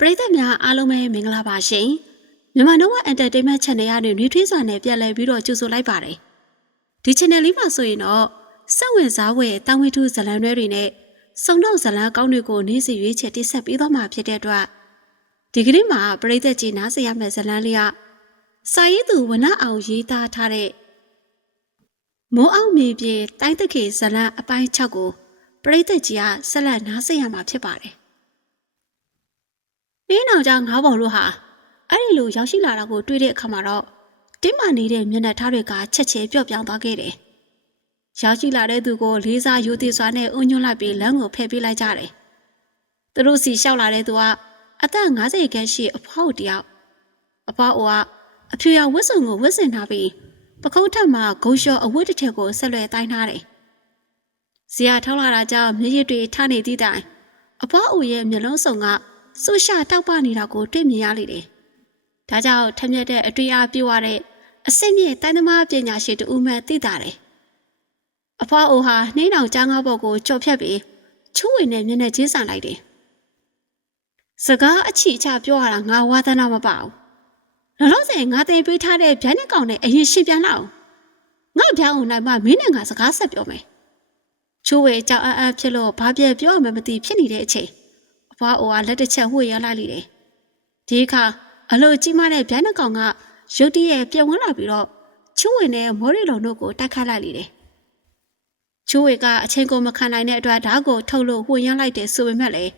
ပရိသတ်များအားလုံးပဲမင်္ဂလာပါရှင်မြန်မာနိုဝ Entertainment Channel ကနေနှွေးထွေးစွာနဲ့ပြန်လည်ပြီးတော့ကြိုဆိုလိုက်ပါတယ်ဒီ channel လေးမှာဆိုရင်တော့စက်ဝင်စားဝယ်တာဝန်ထူးဇလံတွေနဲ့စုံတော့ဇလံကောင်းတွေကိုနေ့စဉ်ရွေးချယ်တင်ဆက်ပေးသွားမှာဖြစ်တဲ့အတွက်ဒီကနေ့မှာပရိသတ်ကြီးနားဆင်ရမယ့်ဇလံလေးကစာရေးသူဝနအောင်ရေးသားထားတဲ့မိုးအောင်မြေပြေတိုင်းတခေဇလံအပိုင်း6ကိုပရိသတ်ကြီးကဆက်လက်နားဆင်ရမှာဖြစ်ပါတယ်နင်းအောင်ကြောင့်ငါးဘော်တို့ဟာအဲ့ဒီလိုရောက်ရှိလာတာကိုတွေ့တဲ့အခါမှာတော့တင်းမာနေတဲ့မျက်နှာထားတွေကချက်ချင်းပျော့ပြောင်းသွားခဲ့တယ်။ရောက်ရှိလာတဲ့သူကိုလေးစားယူသည်စွာနဲ့အုံညွှန်းလိုက်ပြီးလမ်းကိုဖယ်ပေးလိုက်ကြတယ်။သူတို့စီလျှောက်လာတဲ့သူကအသက်50ခန့်ရှိအဖွားတယောက်အဖွားကအဖြူရောင်ဝတ်စုံကိုဝတ်ဆင်ထားပြီးပခုံးထက်မှာဂုံလျှော်အဝတ်တစ်ထည်ကိုဆက်လွယ်တိုင်းထားတယ်။ဇီယာထောက်လာတာကြောင့်မျက်ရည်တွေထနေသည့်တိုင်အဖွားအိုရဲ့မျက်လုံးစုံကဆူရှာတောက်ပနေတာကိုတွေ့မြင်ရလိမ့်တယ်။ဒါကြောင့်ထမျက်တဲ့အတွေ့အကြုံရတဲ့အစစ်မြင့်တိုင်းသမားပညာရှိတူမှန်သိတာတယ်။အဖွားအိုဟာနှင်းတောင်ကြားငါးဘော်ကိုကြော်ဖြတ်ပြီးချူးဝေနဲ့မျက်နှာချင်းဆန်လိုက်တယ်။စကားအချီအချပြောရတာငါဝါသနာမပါဘူး။လောလောဆယ်ငါတင်ပေးထားတဲ့ဗျာနဲ့ကောင်နဲ့အရင်ရှင်းပြန်လောက်။ငါဗျာအောင်နိုင်မှမင်းနဲ့ငါစကားဆက်ပြောမယ်။ချူးဝေကြောက်အပ်ဖြစ်လို့ဘာပြပြောရမှမသိဖြစ်နေတဲ့အချိန်အဖွားအိုကလက်တစ်ချက်ဝှေ့ရလိုက်လိမ့်တယ်။ဒီအခါအလိုကြီးမတဲ့ဗျာနဲ့ကောင်ကရုတ်တရက်ပြန်ဝင်လာပြီးတော့ချူးဝေနဲ့မော်ရီလုံတို့ကိုတိုက်ခတ်လိုက်လိမ့်တယ်။ချူးဝေကအချိန်ကိုမခံနိုင်တဲ့အတွက်ဓာတ်ကိုထုတ်လို့ဝှေ့ရလိုက်တယ်ဆိုပေမဲ့လည်း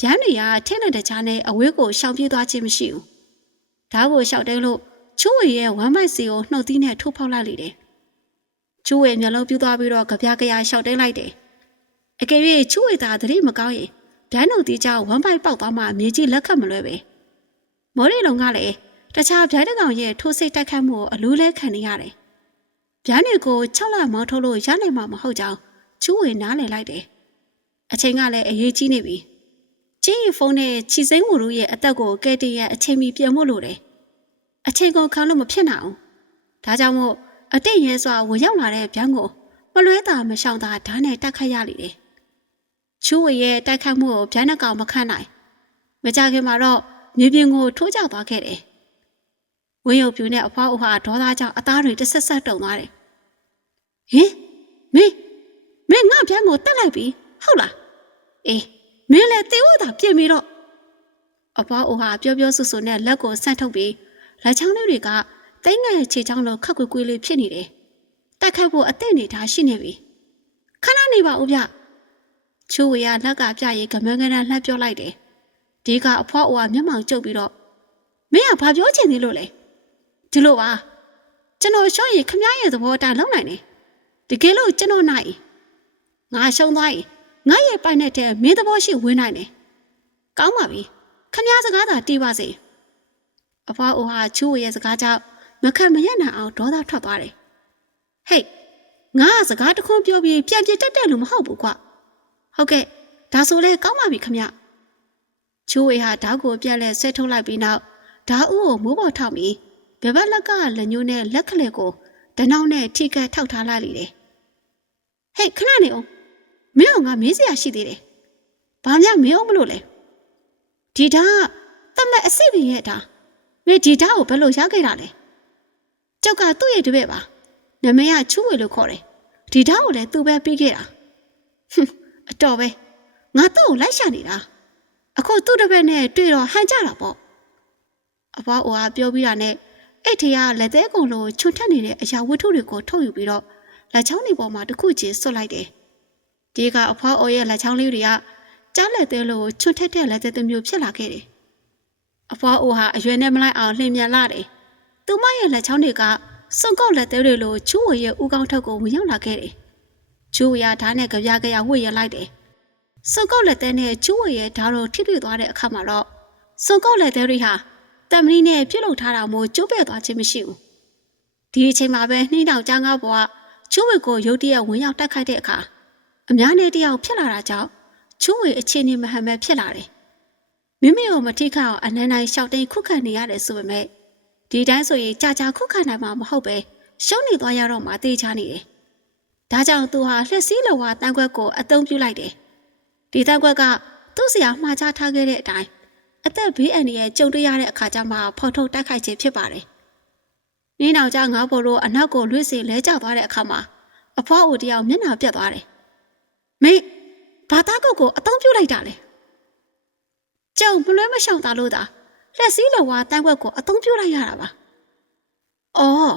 ဗျာတွေကထင်းတဲ့တကြားနဲ့အဝေးကိုရှောင်ပြေးသွားခြင်းမရှိဘူး။ဓာတ်ကိုရှောက်တဲလို့ချူးဝေရဲ့ဝမ်းမိုက်စီကိုနှုတ်သီးနဲ့ထိုးဖောက်လိုက်လိမ့်တယ်။ချူးဝေမျက်လုံးပြူသွားပြီးတော့ကြပြားကြရာရှောက်တဲလိုက်တယ်။အကယ်၍ချူးဝေသာသတိမကောင်းရင်ဗျာနှုတ်သီးကြောင့်ဝမ်းပိုက်ပေါက်သွားမှမြေကြီးလက်ခတ်မလွဲပဲမော်ရီလုံကလည်းတခြားဗျာတကောင်ရဲ့ထိုးစိတ်တိုက်ခတ်မှုကိုအလူးလဲခံနေရတယ်ဗျာတွေကို6လမောင်းထုတ်လို့ရနိုင်မှာမဟုတ်ကြောင်းချူးဝေနားလည်လိုက်တယ်အချိန်ကလည်းအရေးကြီးနေပြီချင်းရီဖုန်းနဲ့ချီစိမ့်ဝူတို့ရဲ့အသက်ကိုကဲတင်ရအချိန်မီပြန်ဖို့လိုတယ်အချိန်ကိုခံလို့မဖြစ်နိုင်အောင်ဒါကြောင့်မို့အတိတ်ရဲစွာဝင်ရောက်လာတဲ့ဗျာကိုမလွဲတာမရှောင်တာဓာတ်နဲ့တိုက်ခတ်ရလိမ့်တယ်ချူးဝေရဲ့တိုက်ခတ်မှုကိုဗျာနှကောင်မခံနိုင်မကြခင်မှာတော့မြေပြင်ကိုထိုးကျသွားခဲ့တယ်ဝင်းရုပ်ပြူနဲ့အဖွားအိုဟာဒေါသကြောင့်အသားတွေတဆက်ဆက်တုံသွားတယ်ဟင်မင်းငါဗျာကိုတက်လိုက်ပြီဟုတ်လားအေးမင်းလည်းတေဝတာပြင်ပြီးတော့အဖွားအိုဟာပြောဆူဆူနဲ့လက်ကိုဆန့်ထုတ်ပြီးလက်ချောင်းလေးတွေကတိတ်ငယ်ခြေချောင်းလိုခက်ကွယ်ကွယ်လေးဖြစ်နေတယ်တက်ခတ်ဖို့အသင့်နေထားရှိနေပြီခဏနေပါဦးဗျချူဝေရလက်ကပြရေးကမန်းကနန်းလှမ်းပြောလိုက်တယ်ဒီကအဖွားအိုကမျက်မှောင်ကျုပ်ပြီးတော့မင်းကဘာပြောချင်သေးလို့လဲဒီလိုပါကျွန်တော်ရှော့ရင်ခမရဲ့သဘောအတိုင်းလုပ်နိုင်တယ်တကယ်လို့ကျွန်တော်နိုင်ငါရှုံးသွားရင်ငါရဲ့ပိုင်နဲ့တဲ့မင်းသဘောရှိဝင်နိုင်တယ်ကောင်းပါပြီခမစကားသာတီးပါစေအဖွားအိုဟာချူဝေရဲ့စကားကြောင့်မခံမရနိုင်အောင်ဒေါသထွက်သွားတယ်ဟေးငါစကားတခွန်းပြောပြီးပြန်ပြတက်တယ်လို့မဟုတ်ဘူးကွဟုတ်ကဲ့ဒါဆိုလေကောင်းပါပြီခမချူဝေဟာဓာတ်ကိုပြက်လဲဆွဲထုတ်လိုက်ပြီးနောက်ဓာတ်ဦးကိုမိုးပေါ်ထောက်ပြီးဘယ်ဘက်လက်ကလက်ညှိုးနဲ့လက်ခလက်ကိုတနှောင်းနဲ့ထိကတ်ထောက်ထားလိုက်လေတယ်ဟဲ့ခဏနေအောင်မင်းကမေးစရာရှိသေးတယ်ဘာမှမင်းအောင်မလို့လဲဒီဓာတ်တမက်အစ်စ်ပင်ရဲ့ဓာတ်မင်းဒီဓာတ်ကိုဘယ်လိုရခဲ့တာလဲကျောက်ကသူ့ရဲ့တပည့်ပါနာမည်ကချူဝေလို့ခေါ်တယ်ဒီဓာတ်ကိုလည်းသူပဲပြီးခဲ့တာအတော်ပဲငါသူ့ကိုလိုက်ရှာနေတာအခုသူ့တပည့်နဲ့တွေ့တော့ဟန်ကြတာပေါ့အဖွားအိုကပြောပြီးတာနဲ့အဲ့ထေကလက်သေးကုံလိုချွတ်ထက်နေတဲ့အရာဝတ္ထုတွေကိုထုတ်ယူပြီးတော့လက်ချောင်းတွေပေါ်မှာတစ်ခုချင်းဆွတ်လိုက်တယ်ဒီကအဖွားအိုရဲ့လက်ချောင်းလေးတွေကကြားလက်သေးလိုချွတ်ထက်တဲ့လက်သေးတစ်မျိုးဖြစ်လာခဲ့တယ်အဖွားအိုဟာအရွယ်နဲ့မလိုက်အောင်လှင်မြန်လာတယ်သူမရဲ့လက်ချောင်းတွေကစွန့်ကောက်လက်သေးတွေလိုချူးဝေရဲ့ဥကောင်းထက်ကိုဝင်ရောက်လာခဲ့တယ်ချူးဝေကဓာတ်နဲ့ကြပြားကြရဝှေ့ရလိုက်တယ်စွန့်ကောက်လက်သေးနဲ့ချူးဝေရဲ့ဓာတ်တို့ထိတွေ့သွားတဲ့အခါမှာတော့စွန့်ကောက်လက်သေးတွေဟာတမလီနဲ့ပြုတ်လုထားတာမို့ကျိုးပဲ့သွားခြင်းမရှိဘူးဒီအချိန်မှာပဲနှင်းတောင်ကြားငါးဘောကချိုးဝေကိုရုတ်တရက်ဝင်ရောက်တိုက်ခိုက်တဲ့အခါအများနဲ့တယောက်ဖြစ်လာတာကြောင့်ချိုးဝေအခြေအနေမဟန်ပဲဖြစ်လာတယ်မိမိကိုမထိခအောင်အနန်းတိုင်းရှောက်တိန်ခုခံနေရတယ်ဆိုပေမဲ့ဒီတိုင်းဆိုရင်ကြာခုခံနိုင်မှာမဟုတ်ပဲရှုံးနေသွားရတော့မှတေးချနေတယ်ဒါကြောင့်သူဟာလှက်စည်းလောကတန်းခွက်ကိုအသုံးပြုလိုက်တယ်ဒီတန်းခွက်ကသူ့ဆရာမှားချထားခဲ့တဲ့အတိုင်း သက်ဘေးအန္တရာယ်ကြုံတွေ့ရတဲ့အခါကျမှဖော်ထုတ်တိုက်ခိုက်ခြင်းဖြစ်ပါတယ်။နင်းနောက်ကျငါးပေါ်တို့အနောက်ကိုလွှင့်စေလဲကျသွားတဲ့အခါမှာအဖွားအိုတယောက်မျက်နှာပြတ်သွားတယ်။မိဘာသားကုတ်ကိုအသုံးပြုလိုက်တာလေ။ကျုံမလွဲမရှောင်တာလို့သာလက်စည်းလော်ဝါတန်းွက်ကိုအသုံးပြုလိုက်ရတာပါ။အော်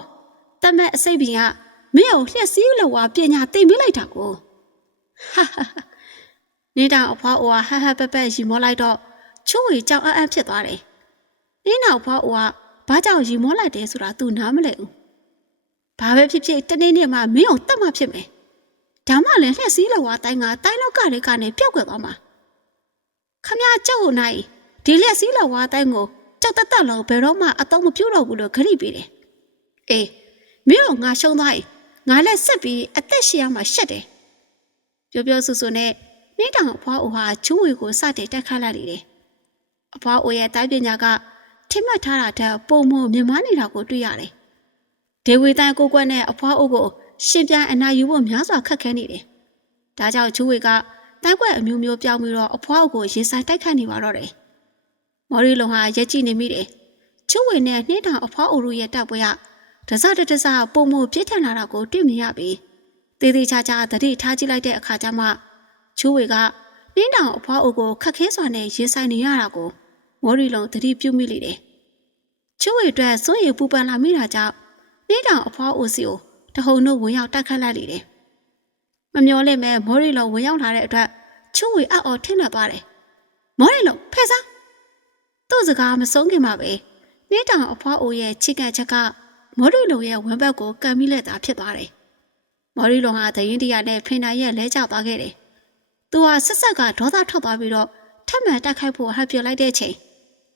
တမက်အစိပ်ပင်ကမင်းကိုလက်စည်းလော်ဝါပညာသင်ပေးလိုက်တာကိုဟာဟာနေတောင်အဖွားအိုကဟဟပပရီမောလိုက်တော့ချိုးဝေကြောင်အံ့ဖြစ်သွားတယ်။နင်းနောက်အဖွားအိုကဘာကြောင့်ရီမောလိုက်တယ်ဆိုတာသူနားမလည်ဘူး။ဘာပဲဖြစ်ဖြစ်တနေ့နေ့မှမင်းကိုတတ်မှဖြစ်မယ်။ဒါမှလည်းလက်စည်းလော်ဝါတိုင်းကတိုင်းလောက်ကလေးကနေပြောက်ကွယ်သွားမှာ။ခမရကြောက်ဟိုနိုင်ဒီလက်စည်းလော်ဝါတိုင်းကိုကြောက်တတ်လို့ဘယ်တော့မှအတော့မပြုတ်တော့ဘူးလို့ခရီးပေးတယ်။အေးမင်းတို့ငါရှုံးသွားရင်ငါလည်းဆက်ပြီးအသက်ရှင်ရမှာရှက်တယ်။ပြောဆူနဲ့နေတောင်အဖွားအိုဟာချူးဝေကိုစတင်တက်ခတ်လိုက်လေတယ်။အဖွားအိုရဲ့တိုင်းပညာကထိမှတ်ထားတာတဲ့ပုံမမြင်မနေတာကိုတွေ့ရတယ်။ဒေဝီတိုင်းကိုကွက်နဲ့အဖွားအိုကိုရှင်ပြန်အနာယူဖို့များစွာခက်ခဲနေတယ်။ဒါကြောင့်ချူးဝေကတိုင်းကွက်အမျိုးမျိုးပြောင်းပြီးတော့အဖွားအိုကိုရင်ဆိုင်တိုက်ခတ်နေပါတော့တယ်။မော်ရီလုံဟာရက်ကြည့်နေမိတယ်။ချူးဝေနဲ့နှင်းတောင်အဖွားအိုတို့ရဲ့တပ်ပွဲကတစပုံမပြစ်ထန်လာတာကိုတွေ့မြင်ရပြီးသေးသေးချာချာသတိထားကြည့်လိုက်တဲ့အခါကျမှချူးဝေကနှင်းတောင်အဖွားအိုကိုခက်ခဲစွာနဲ့ရင်ဆိုင်နေရတာကိုမော်ရီလုံသတိပြုမိလေတယ်။ချူးဝေအတွက်စွန့်ရည်ပူပန်လာမိတာကြောင့်နှင်းတောင်အဖွားအိုစီကိုတဟုန်တို့ဝင်ရောက်တိုက်ခတ်လိုက်လေတယ်။မမျော်လင့်မဲ့မော်ရီလုံဝင်ရောက်လာတဲ့အတွက်ချူးဝေအော်ထင်းလာသွားတယ်။မော်ရီလုံဖဲစားသူ့စကားမဆုံးခင်မှာပဲနှင်းတောင်အဖွားအိုရဲ့ချိကချက်ကမော်ရီလုံရဲ့ဝမ်းဘက်ကိုကန်မိလက်တာဖြစ်သွားတယ်။မော်ရီလုံဟာသရင်တရားနဲ့ဖင်နာရဲ့လဲကျသွားခဲ့တယ်။သူဟာဆက်ဆက်ကဒေါသထွက်သွားပြီးတော့ထပ်မံတိုက်ခိုက်ဖို့ဟန်ပြလိုက်တဲ့ချိန်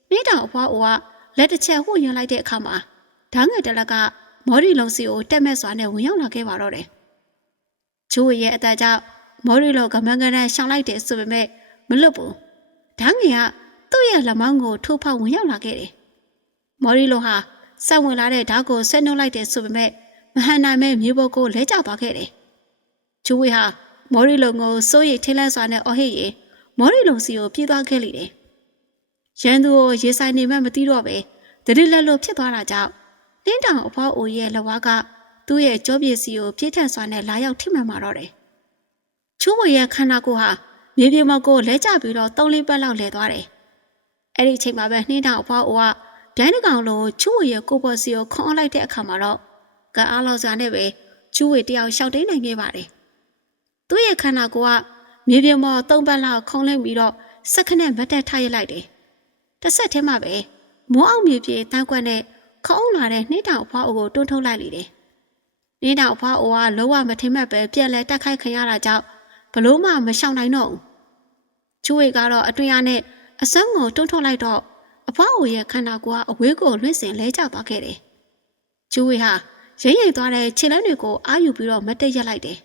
နှင်းတောင်အဖွားအိုကလက်တစ်ချက်ဝှုတ်ရလိုက်တဲ့အခါမှာဓာငယ်တလက်ကမော်ရီလုံစီကိုတက်မဲ့စွာနဲ့ဝင်ရောက်လာခဲ့ပါတော့တယ်။ချိုးဝေရဲ့အတန်ကြောင့်မော်ရီလုံကမန်ကန်နဲ့ရှောင်လိုက်တယ်ဆိုပေမဲ့မလွတ်ဘူး။ဓာငယ်ကသူ့ရဲ့လက်မောင်းကိုထိုးဖောက်ဝင်ရောက်လာခဲ့တယ်။မော်ရီလုံဟာဆက်ဝင်လာတဲ့ဓာတ်ကိုဆွဲနှုတ်လိုက်တယ်ဆိုပေမဲ့မဟန်နိုင်မဲ့မြေပေါ်ကိုလဲကျသွားခဲ့တယ်။ချူဝေဟာမော်ရီလုံကိုစိုးရိမ်ထင်းလန့်စွာနဲ့အော်ဟစ်ရင်မော်ရီလုံစီကိုပြေးသွားခဲ့လေတယ်။ရန်သူကိုရေဆိုင်နေမှမသိတော့ပဲတတိလက်လို့ဖြစ်သွားတာကြောင့်နှင်းတောင်အဖွားအိုရဲ့လက်ဝါးကသူ့ရဲ့ကြောပြည့်စီကိုပြေးထန်စွာနဲ့လာရောက်ထိမှန်มาတော့တယ်။ချူဝေရဲ့ခန္ဓာကိုယ်ဟာမြေပြင်ပေါ်ကိုလဲကျပြီးတော့3-4ပတ်လောက်လဲသွားတယ်။အဲ့ဒီအချိန်မှာပဲနှင်းတောင်အဖွားအိုကဒိုင်းတကောင်လိုချူဝေရဲ့ကိုပေါ်စီကိုခွန်အောင်လိုက်တဲ့အခါမှာတော့ကအားလောက်စားနဲ့ပဲချူဝေတယောက်ရှောက်တိန်နိုင်ခဲ့ပါတယ်။သူ့ရဲ့ခန္ဓာကိုယ်ကမြေပြင်ပေါ်3ပတ်လောက်ခုန်လိုက်ပြီးတော့စက္ကနဲ့မတ်တက်ထားရလိုက်တယ်။တစ်ဆက်တည်းမှာပဲမိုးအောင်မြေပြေတန်းကွက်နဲ့ခေါင်းလာတဲ့နှင်းတောင်အဖွားအိုကိုတွန်းထုတ်လိုက်လေတယ်။နှင်းတောင်အဖွားအိုကလုံးဝမထင်မှတ်ပဲပြက်လဲတက်ခိုက်ခံရတာကြောင့်ဘလို့မှမရှောင်နိုင်တော့ဘူး။ချူဝေကတော့အတွင်ရနဲ့အစမ်းကိုတွန်းထုတ်လိုက်တော့အဖွားအိုရဲ့ခန္ဓာကိုယ်ကအဝေးကိုလွင့်စင်လဲကျသွားခဲ့တယ်။ချူဝေဟာရိမ့်ရိမ့်သွားတဲ့ခြေလမ်းတွေကိုအာယူပြီးတော့မတက်ရက်လိုက်တယ်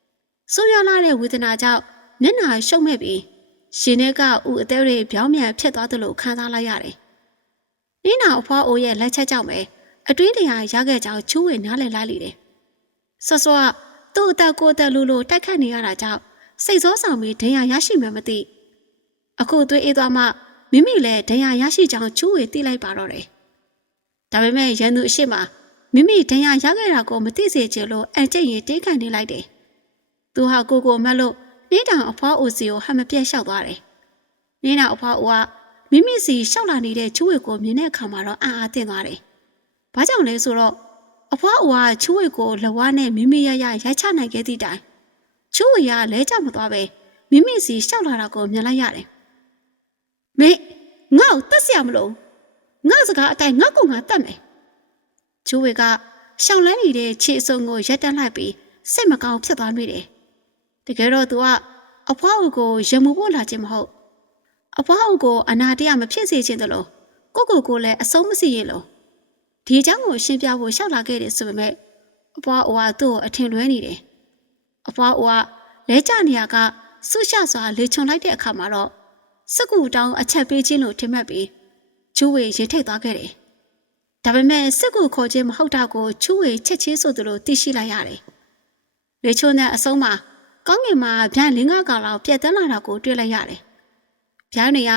။ဆိုးရွားလာတဲ့ဝေဒနာကြောင့်မျက်နှာရှုံမဲ့ပြီးရှင်ထဲကဥအသေးတွေပြောင်းပြန်ဖြစ်သွားသလိုခံစားလိုက်ရတယ်။နင်းနာအဖွားအိုရဲ့လက်ချက်ကြောင့်ပဲအတွင်းတရားရခဲ့ကြောင်းချူဝေနားလည်လိုက်လေတယ်။ဆော့ဆော့ကသူ့အသက်ကိုယ်သက်လို့တိုက်ခတ်နေရတာကြောင့်စိတ်စောဆောင်ပြီးဒဏ်ရာရရှိမှမသိ။အခုသွေးအေးသွားမှမိမိလည်းဒဏ်ရာရရှိကြောင်းချူဝေသိလိုက်ပါတော့တယ်။ဒါပေမဲ့ရန်သူအရှိမမိမိဒဏ်ရာရခဲ့တာကိုမသိစေချင်လို့အန်ကျက်ရင်တင်းခံနေလိုက်တယ်။သူဟာကိုမတ်လို့နှင်းတောင်အဖွားအိုစီကိုဟန်မပြတ်လျှောက်သွားတယ်။နှင်းတောင်အဖွားအိုကမိမိစီလျှောက်လာနေတဲ့ချူဝေကိုမြင်တဲ့အခါမှာတော့အံ့အားသင့်သွားတယ်။ဘာကြောင့်လဲဆိုတော့အဖွားအိုကချူဝေကိုလက်ဝါးနဲ့မိမိရိုက်ချနိုင်ခဲ့သည့်တိုင်ချူဝေကလဲကျမသွားပဲမိမိစီလျှောက်လာတာကိုမြင်လိုက်ရတယ်။မေငါ့ကိုတတ်စရာမလိုငါ့စကားအတိုင်းငါ့ကိုငါတတ်မယ်။ချူဝေကရှောင်လန်းနေတဲ့ခြေအစုံကိုရက်တက်လိုက်ပြီးစိတ်မကောင်းဖြစ်သွားမိတယ်။တကယ်တော့သူကအဖွားအိုကိုရမှုဖို့လာခြင်းမဟုတ်အဖွားအိုကိုအနာတရားမဖြစ်စေခြင်းတလို့ကိုလည်းအဆုံးမစီရင်လို့ဒီအကြောင်းကိုရှင်းပြဖို့ရှောက်လာခဲ့တယ်ဆိုပေမဲ့အဖွားအိုကသူ့ကိုအထင်လွဲနေတယ်။အဖွားအိုကလဲကျနေရကဆုရှစွာလေချုံလိုက်တဲ့အခါမှာတော့စကူတောင်းအချက်ပေးခြင်းလို့ထင်မှတ်ပြီးချူဝေရင်ထိတ်သွားခဲ့တယ်။ဒါပေမဲ့စကူခေါ်ခြင်းမဟုတ်တာကိုချူဝေချက်ချင်းဆိုသလိုသိရှိလိုက်ရတယ်။လေချုံတဲ့အဆုံးမှာကောင်းငင်မှာဗျံလင်းကားကောင်လောက်ပြက်တန်းလာတာကိုတွေ့လိုက်ရတယ်။ဗျံတွေက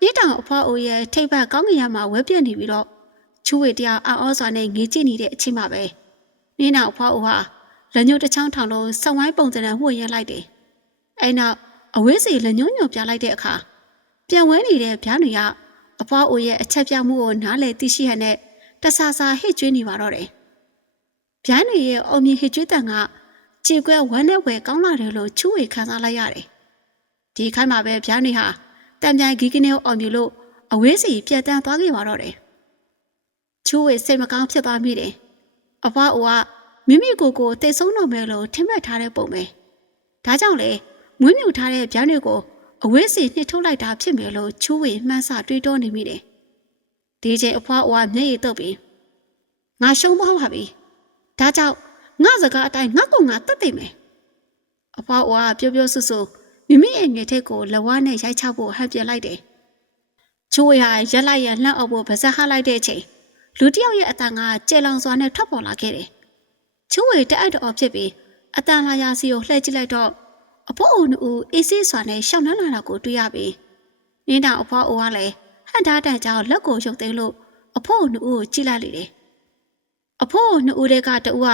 နှ မြေတောင်အဖွားအိုရဲ့ထိပ်ဘက်ကောင်းကင်ရမှာဝဲပြက်နေပြီးတော့ချူဝေတရားအော်အော်စွာနဲ့ငေးကြည့်နေတဲ့အချိန်မှာပဲမြေတောင်အဖွားအိုဟာလက်ညှိုးတစ်ချောင်းထောင်လို့ဆောင်းဝိုင်းပုံစံနဲ့ဝှက်ရဲလိုက်တယ်။အဲနောက်အဝေးစီလက်ညှိုးညွှန်ပြလိုက်တဲ့အခါပြန်ဝဲနေတဲ့ဗျာနေကအဖွားအိုရဲ့အချက်ပြမှုကိုနားလည်သိရှိရတဲ့တဆာဆာဟစ်ကျွေးနေပါတော့တယ်။ဗျာနေရဲ့အုံမြင့်ဟစ်ကျွေးတန်ကခြေခွဲဝမ်းနဲ့ဝဲကောင်းလာတယ်လို့ချူဝေခံစားလိုက်ရတယ်။ဒီခိုင်းမှာပဲဗျာနေဟာတံပြိုင်ဂီကနေကိုအောင်မြလို့အဝေးစီပြတ်တန်းသွားခဲ့ပါတော့တယ်။ချူဝေစိတ်မကောင်းဖြစ်သွားမိတယ်။အဖွားအိုကမိမိကိုယ်ကိုတိတ်ဆုံးတော့မယ်လို့ထင်မှတ်ထားတဲ့ပုံပဲ။ဒါကြောင့်လေမွေးမြူထားတဲ့ဗျာတွေကိုအဝေးစီနှစ်ထုတ်လိုက်တာဖြစ်မယ်လို့ချူဝေမှန်းဆတွေးတောနေမိတယ်။ဒီချိန်အဖွားအိုကမျက်ရည်တုပ်ပြီးငါရှုံးသွားပါပြီ။ဒါကြောင့်ငါစကားအတိုင်းငါကတတ်သိမ့်မယ်။အဖွားအိုကပြောပြောဆူဆူမိမိရဲ့ငယ်ထက်ကိုလက်ဝါးနဲ့ရိုက်ချဖို့ဟန်ပြလိုက်တယ်။ချူဝေဟာရက်လိုက်ရလှမ်းအုပ်ဖို့ပါးစပ်ဟလိုက်တဲ့အချိန်လူတစ်ယောက်ရဲ့အတန်ကကြဲလောင်စွာနဲ့ထွက်ပေါ်လာခဲ့တယ်။ချူဝေတအိုက်တော်ဖြစ်ပြီးအတန်လာရာစီကိုလှည့်ကြည့်လိုက်တော့အဖိုးအိုနူအေးဆေးစွာနဲ့ရှောင်းနှမ်းလာတာကိုတွေ့ရပြီးနင်းတောင်အဖွားအိုကလည်းဟန်ထားတဲ့ကြောင်လက်ကိုရုပ်သိမ်းလို့အဖိုးအိုနူကိုကြည့်လိုက်လေတယ်။အဖိုးအိုနူတွေကတူက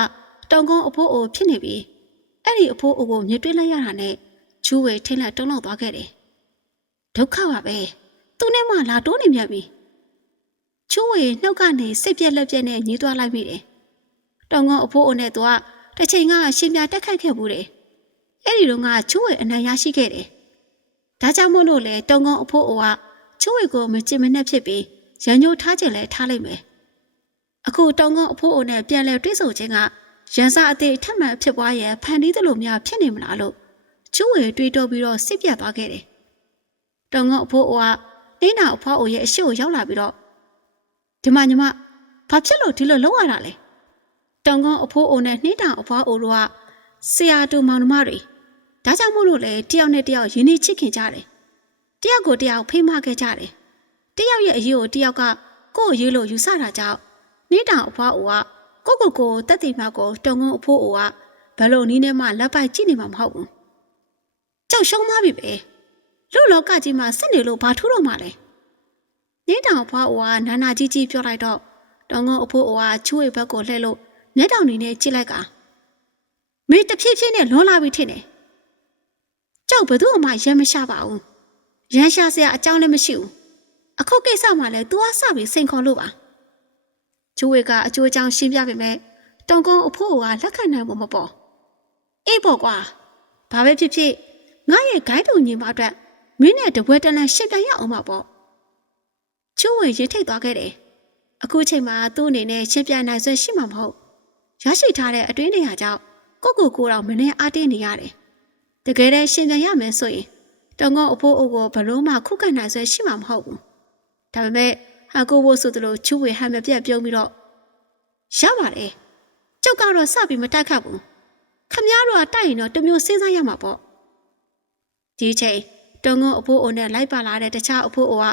တောင်ကုန်းအဖိုးအိုဖြစ်နေပြီးအဲ့ဒီအဖိုးအိုကိုမြင်တွေ့လိုက်ရတာနဲ့ချူဝေထင်းလက်တုံးလောက်သွားခဲ့တယ်။ဒုက္ခပါပဲ။သူနဲ့မှလာတိုးနေမြတ်ပြီ။ချူဝေနှုတ်ကနေစိတ်ပြက်လက်ပြက်နဲ့ညီးသွားလိုက်မိတယ်။တောင်ကုန်းအဖိုးအိုနဲ့သူကတစ်ချိန်ကရှင်ပြတက်ခိုက်ခဲ့ဘူးတယ်။အဲ့ဒီတော့ကချူဝေအနိုင်ရရှိခဲ့တယ်။ဒါကြောင့်မို့လို့လေတောင်ကုန်းအဖိုးအိုကချူဝေကိုမကြင်မနဲ့ဖြစ်ပြီးရန်ညိုထားခြင်းလဲထားလိုက်မယ်။အခုတောင်ကုန်းအဖိုးအိုနဲ့ပြန်လဲတွေ့ဆုံခြင်းကရန်စာအသေးထပ်မံဖြစ်ပွားရန်ဖန်တီးသလိုများဖြစ်နေမလားလို့ချူဝေတွေးတောပြီးတော့စိတ်ပြတ်သွားခဲ့တယ်။တောင်ကုန်းအဖိုးအိုကနင်းနာအဖွားအိုရဲ့အရှိကိုရောက်လာပြီးတော့ဒီမှာညီမဘာဖြစ်လို့ဒီလိုလုပ်ရတာလဲ။တောင်ကုန်းအဖိုးအိုနဲ့နှင်းတောင်အဖွားအိုတို့ကဆရာတူမောင်နှမတွေဒါကြောင့်မို့လို့လေတယောက်နဲ့တယောက်ရင်းနှီးချစ်ခင်ကြတယ်။တယောက်ကိုတယောက်ဖိမခဲ့ကြတယ်။တယောက်ရဲ့အရေးကိုတယောက်ကကိုယ့်အရေးလို့ယူဆတာကြောင့်နှင်းတောင်အဖွားအိုကကိုတက်တိမကိုတောင်ကုန်းအဖိုးအိုကဘလို့နီးနဲ့မှလက်ပိုက်ကြည့်နေမှာမဟုတ်ဘူး။ကြောက်ရှုံးသွားပြီပဲ။လူလောကကြီးမှာစစ်နေလို့ဘာထူးတော့မှလဲ။နှင်းတောင်အဖွားအိုကနာနာကြီးကြီးပြောလိုက်တော့တောင်ကုန်းအဖိုးအိုကချူဝေဘက်ကိုလှည့်လို့မျက်တောင်နေနဲ့ကြည့်လိုက်ကမင်းတဖြည်းဖြည်းနဲ့လွန်လာပြီထင်တယ်။ကြောက်ဘယ်သူမှရမ်းမရှာပါဘူး။ရမ်းရှာစရာအကြောင်းလည်းမရှိဘူး။အခုကိစ္စမှလည်း तू အဆပြီးစိန်ခေါ်လို့ပါ။ချူဝေကအကျိုးအကြောင်းရှင်းပြပေမဲ့တောင်ကုန်းအဖိုးအိုကလက်ခံနိုင်ဖို့မပေါ်။အေးပေါ့ကွာ။ဘာပဲဖြစ်ဖြစ်ငါရဲ့ဂိုင်းတူညီမအတွက်မင်းနဲ့တပွဲတန်းလန်းရှင်းပြရအောင်ပါပေါ့။ချူဝေရေးထိတ်သွားခဲ့တယ်။အခုချိန်မှာသူ့အနေနဲ့ရှင်းပြနိုင်စွမ်းရှိမှာမဟုတ်။ရရှိထားတဲ့အတွင်းနေရာကြောင့်ကိုတော့မနဲ့အားတင်းနေရတယ်။တကယ်တမ်းရှင်းပြရမယ်ဆိုရင်တောင်ကုန်းအဖိုးအိုကိုဘလို့မှခုခံနိုင်စွမ်းရှိမှာမဟုတ်ဘူး။ဒါပေမဲ့ဟာကိုဘို့ဆိုသလိုချူဝေဟန်မပြတ်ပြုံးပြီးတော့ရပါတယ်။ကျုပ်ကတော့စပြီးမတိုက်ခတ်ဘူး။ခမည်းတော်ကတိုက်ရင်တော့တမျိုးစဉ်းစားရမှာပေါ့။ဒီချိန်တောင်ကုန်းအဖိုးအိုနဲ့လိုက်ပါလာတဲ့တခြားအဖိုးအိုက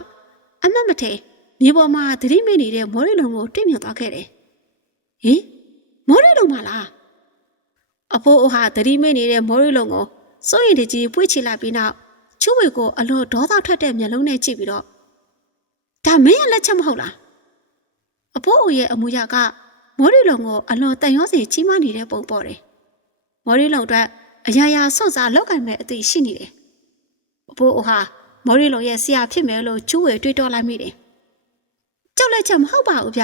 အမတ်မထေမြေပေါ်မှာသတိမိနေတဲ့မော်ရီလုံကိုတွေ့မြင်သွားခဲ့တယ်။ဟင်မော်ရီလုံမလား။အဖိုးအိုဟာသတိမိနေတဲ့မော်ရီလုံကိုစိုးရိမ်တကြီးပွေ့ချလိုက်ပြီးနောက်ချူဝေကိုအလွန်ဒေါသထွက်တဲ့မျက်လုံးနဲ့ကြည့်ပြီးတော့ဒါမင်းရဲ့လက်ချက်မဟုတ်လား။အဖိုးအိုရဲ့အမူအရာကမော်ရီလုံကိုအလွန်တန်ရောစီကြီးမားနေတဲ့ပုံပေါ်တယ်။မော်ရီလုံအတွက်အရာရာစွန့်စားလောက်ကင်မဲ့အသိရှိနေတယ်။အဖိုးအိုဟာမော်ရီလုံရဲ့ဆရာဖြစ်မယ်လို့ချူဝေတွေးတောလိုက်မိတယ်။ကြောက်လက်ချက်မဟုတ်ပါဘူးဗျ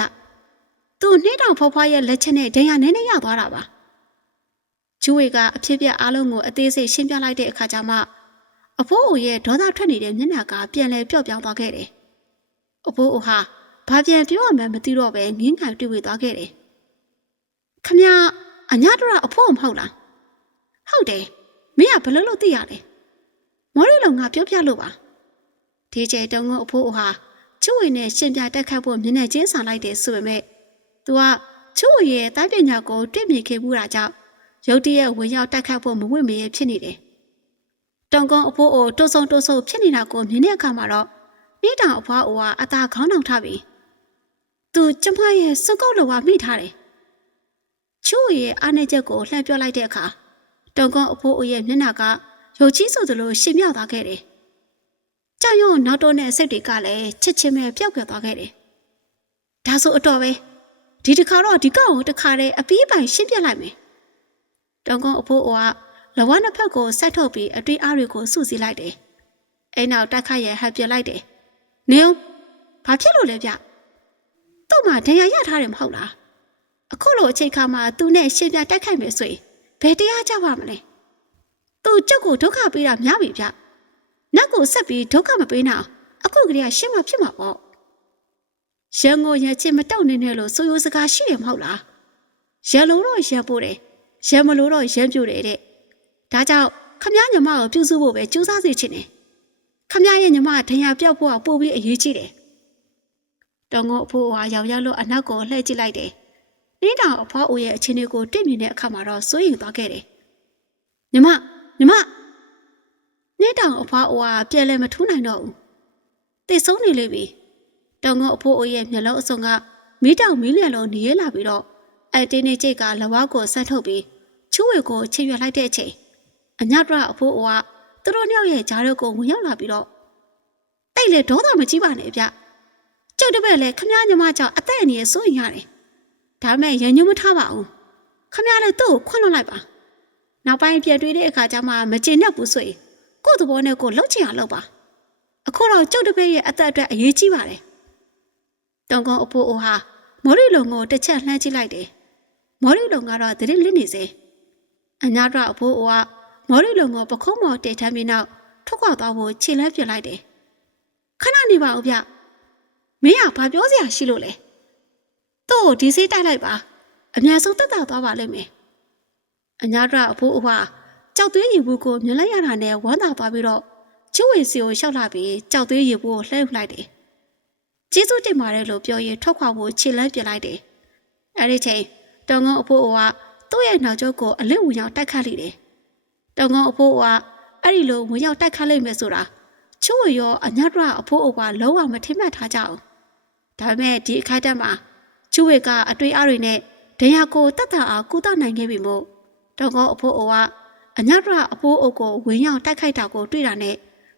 ။သူနှင်းတောင်ဖွားဖွားရဲ့လက်ချက်နဲ့ဒဏ်ရာနည်းနည်းရသွားတာပါ။ချူဝေကအဖြစ်ပြအားလုံးကိုအသေးစိတ်ရှင်းပြလိုက်တဲ့အခါကျမှအဖိုးအိုရဲ့ဒေါသထွက်နေတဲ့မျက်နှာကပြန်လဲပျော့ပြောင်းသွားခဲ့တယ်။အဖိုးအိုဟာဘာပြန်ပြောရမှန်းမသိတော့ပဲငင်းခံတွေ့ဝေသွားခဲ့တယ်။ခမအညာတို့ကအဖိုးမဟုတ်လား။ဟုတ်တယ်။မင်းကဘလို့လို့သိရလဲ။မော်ရီလုံငါပြောပြလို့ပါ။ဒီချိန်တုန်းကအဖိုးအိုဟာချူဝေနဲ့ရှင်ပြတက်ခတ်ဖို့မျက်နှာချင်းစာလိုက်တယ်ဆိုပေမဲ့သူကချူဝေရဲ့တိုင်းပညာကိုတွေ့မြင်ခဲ့မှုတာကြောင့်ရုတ်တရက်ဝင်ရောက်တက်ခတ်ဖို့မဝင့်မရဲဖြစ်နေတယ်။တောင်ကုန်းအဖိုးအိုတိုးဆုံဖြစ်နေတာကိုမြင်တဲ့အခါမှာတော့နှင်းတောင်အဖွားအိုကအသာခေါင်းတောင်ထပြီးသူကျမရဲ့စုပ်ကုတ်လောကမိထားတယ်။ချူရဲ့အားနည်းချက်ကိုလှမ်းပြောလိုက်တဲ့အခါတောင်ကုန်းအဖိုးအိုရဲ့မျက်နှာကရုပ်ကြီးဆိုသလိုရှင်းပြသွားခဲ့တယ်။ ကြောက်ရွံ့နောက်တော့တဲ့စိတ်တွေကလည်းချစ်ချင်းပဲပျောက်ပြတ်သွားခဲ့တယ်။ဒါဆိုအတော်ပဲဒီတစ်ခါတော့ဒီကောင်ကိုတစ်ခါတည်းအပီးပိုင်ရှင်းပြလိုက်မယ်။တောင်ကုန်းအဖိုးအိုကလဝနှစ်ဖက်ကိုဆက်ထုတ်ပြီးအတွေ့အားတွေကိုစုစည်းလိုက်တယ်။အဲ့နောက်တိုက်ခတ်ရဟပ်ပြလိုက်တယ်။နေအောင်ဘာဖြစ်လို့လဲဗျ။သူ့မှာဒဏ်ရာရထားတယ်မဟုတ်လား။အခုလိုအချိန်ခါမှာသူနဲ့ရှင်းပြတိုက်ခိုက်မယ်ဆိုရင်ဘယ်တရားကြပါမလဲ။သူကျုပ်ကိုဒုက္ခပေးတာများပြီဗျ။နောက်ကိုဆက်ပြီးဒုက္ခမပေးနိုင်အခုကလေးကရှင်းမဖြစ်မှာပေါ့။ရန်ကိုရချင်းမတောက်နေနဲ့လို့ဆိုရိုးစကားရှိတယ်မဟုတ်လား။ရန်လို့တော့ရန်ပို့တယ်။ရန်မလို့တော့ရန်ပြို့တယ်တဲ့။ဒါကြောင့်ခမညီမကိုပြုစုဖို့ပဲကြိုးစားစေချင်တယ်။ခမရဲ့ညီမဒဏ်ရာပြောက်ဖို့ကပို့ပြီးအရေးကြီးတယ်။တောင်ကုန်းအဖိုးကရောက်ရောက်လို့အနောက်ကိုလှည့်ကြည့်လိုက်တယ်။နင်းတောင်အဖွားအိုရဲ့အခြေအနေကိုတွေ့မြင်တဲ့အခါမှာတော့စိုးရိမ်သွားခဲ့တယ်။ညီမနင်းတောင်အဖွားအိုကပြန်လဲမထူးနိုင်တော့ဘူး။သိဆုံးနေလေပြီ။တောင်ကုန်းအဖိုးအိုရဲ့မျက်လုံးအစုံကမီးတောင်မီးလျံလုံးနေရလာပြီးတော့အဲတင်းနေချိတ်ကလဝါကိုဆက်ထုတ်ပြီးချူဝေကိုချစ်ရွက်လိုက်တဲ့အချိန်အညတ်ရအဖိုးအိုကသူတို့နှစ်ယောက်ရဲ့ဂျားတို့ကိုဝင်ရောက်လာပြီးတော့တိတ်လေဒေါသမကြီးပါနဲ့ဗျ။ကျုပ်တပည့်လည်းခမညီမကြောင့်အသက်အန္တရာယ်စိုးရင်ရတယ်။ဒါမဲ့ရန်ညွှန်းမထားပါဘူး။ခမလည်းသူ့ကိုခွန့်လွှတ်လိုက်ပါ။နောက်ပိုင်းပြန်တွေ့တဲ့အခါကျမှမကျေနပ်ဘူးဆိုရင်ကိုယ့်သဘောနဲ့ကိုယ်လှုပ်ချင်အောင်လုပ်ပါ။အခုတော့ကျုပ်တပည့်ရဲ့အသက်အတွက်အရေးကြီးပါတယ်။တောင်ကုန်းအဖိုးအိုဟာမော်ရီလုံကိုတစ်ချက်လှမ်းကြည့်လိုက်တယ်။မော်ရီလုံကတော့တရင်လစ်နေစေ။အညာတော့အဖိုးအိုကမော်ရီလုံကိုပခုံးမော်တည်ထမ်းပြီးနောက်ထွက်ခွာသွားဖို့ခြေလှမ်းပြလိုက်တယ်။ခဏနေပါဦးဗျ။မင်းကဘာပြောစရာရှိလို့လဲ။သူ့ကိုဒီစေးတိုက်လိုက်ပါ။အများဆုံးတက်တာသွားပါလိမ့်မယ်။အညာတော့အဖိုးအိုကကြောက်သွေးရည်ဘူးကိုမြင်လိုက်ရတာနဲ့ဝမ်းသာသွားပြီးတော့ချူဝေစီကိုရှောက်လာပြီးကြောက်သွေးရည်ဘူးကိုလှည့်လိုက်တယ်။ကျေးဇူးတင်ပါတယ်လို့ပြောရင်ထွက်ခွာဖို့ခြေလှမ်းပြလိုက်တယ်။အဲဒီချိန်တောင်ကုန်းအဖိုးအိုကသူ့ရဲ့နောက်ကျောကိုအလစ်ဝင်ရောက်တိုက်ခတ်လိုက်တယ်။တောင်ကုန်းအဖိုးအိုကအဲ့ဒီလိုဝင်ရောက်တိုက်ခတ်လိုက်မယ်ဆိုတာချူဝေရောအညတ်ရအဖိုးအိုကလုံးဝမထင်မှတ်ထားကြအောင်။ဒါပေမဲ့ဒီအခိုက်အတန့်မှာချူဝေကအတွေ့အကြုံနဲ့ဒဏ်ရာကိုတတ်တာအောင်ကုသနိုင်ခဲ့ပြီမို့တောင်ကုန်းအဖိုးအိုကအညတ်ရအဖိုးအိုကိုဝင်ရောက်တိုက်ခိုက်တာကိုတွေ့တာနဲ့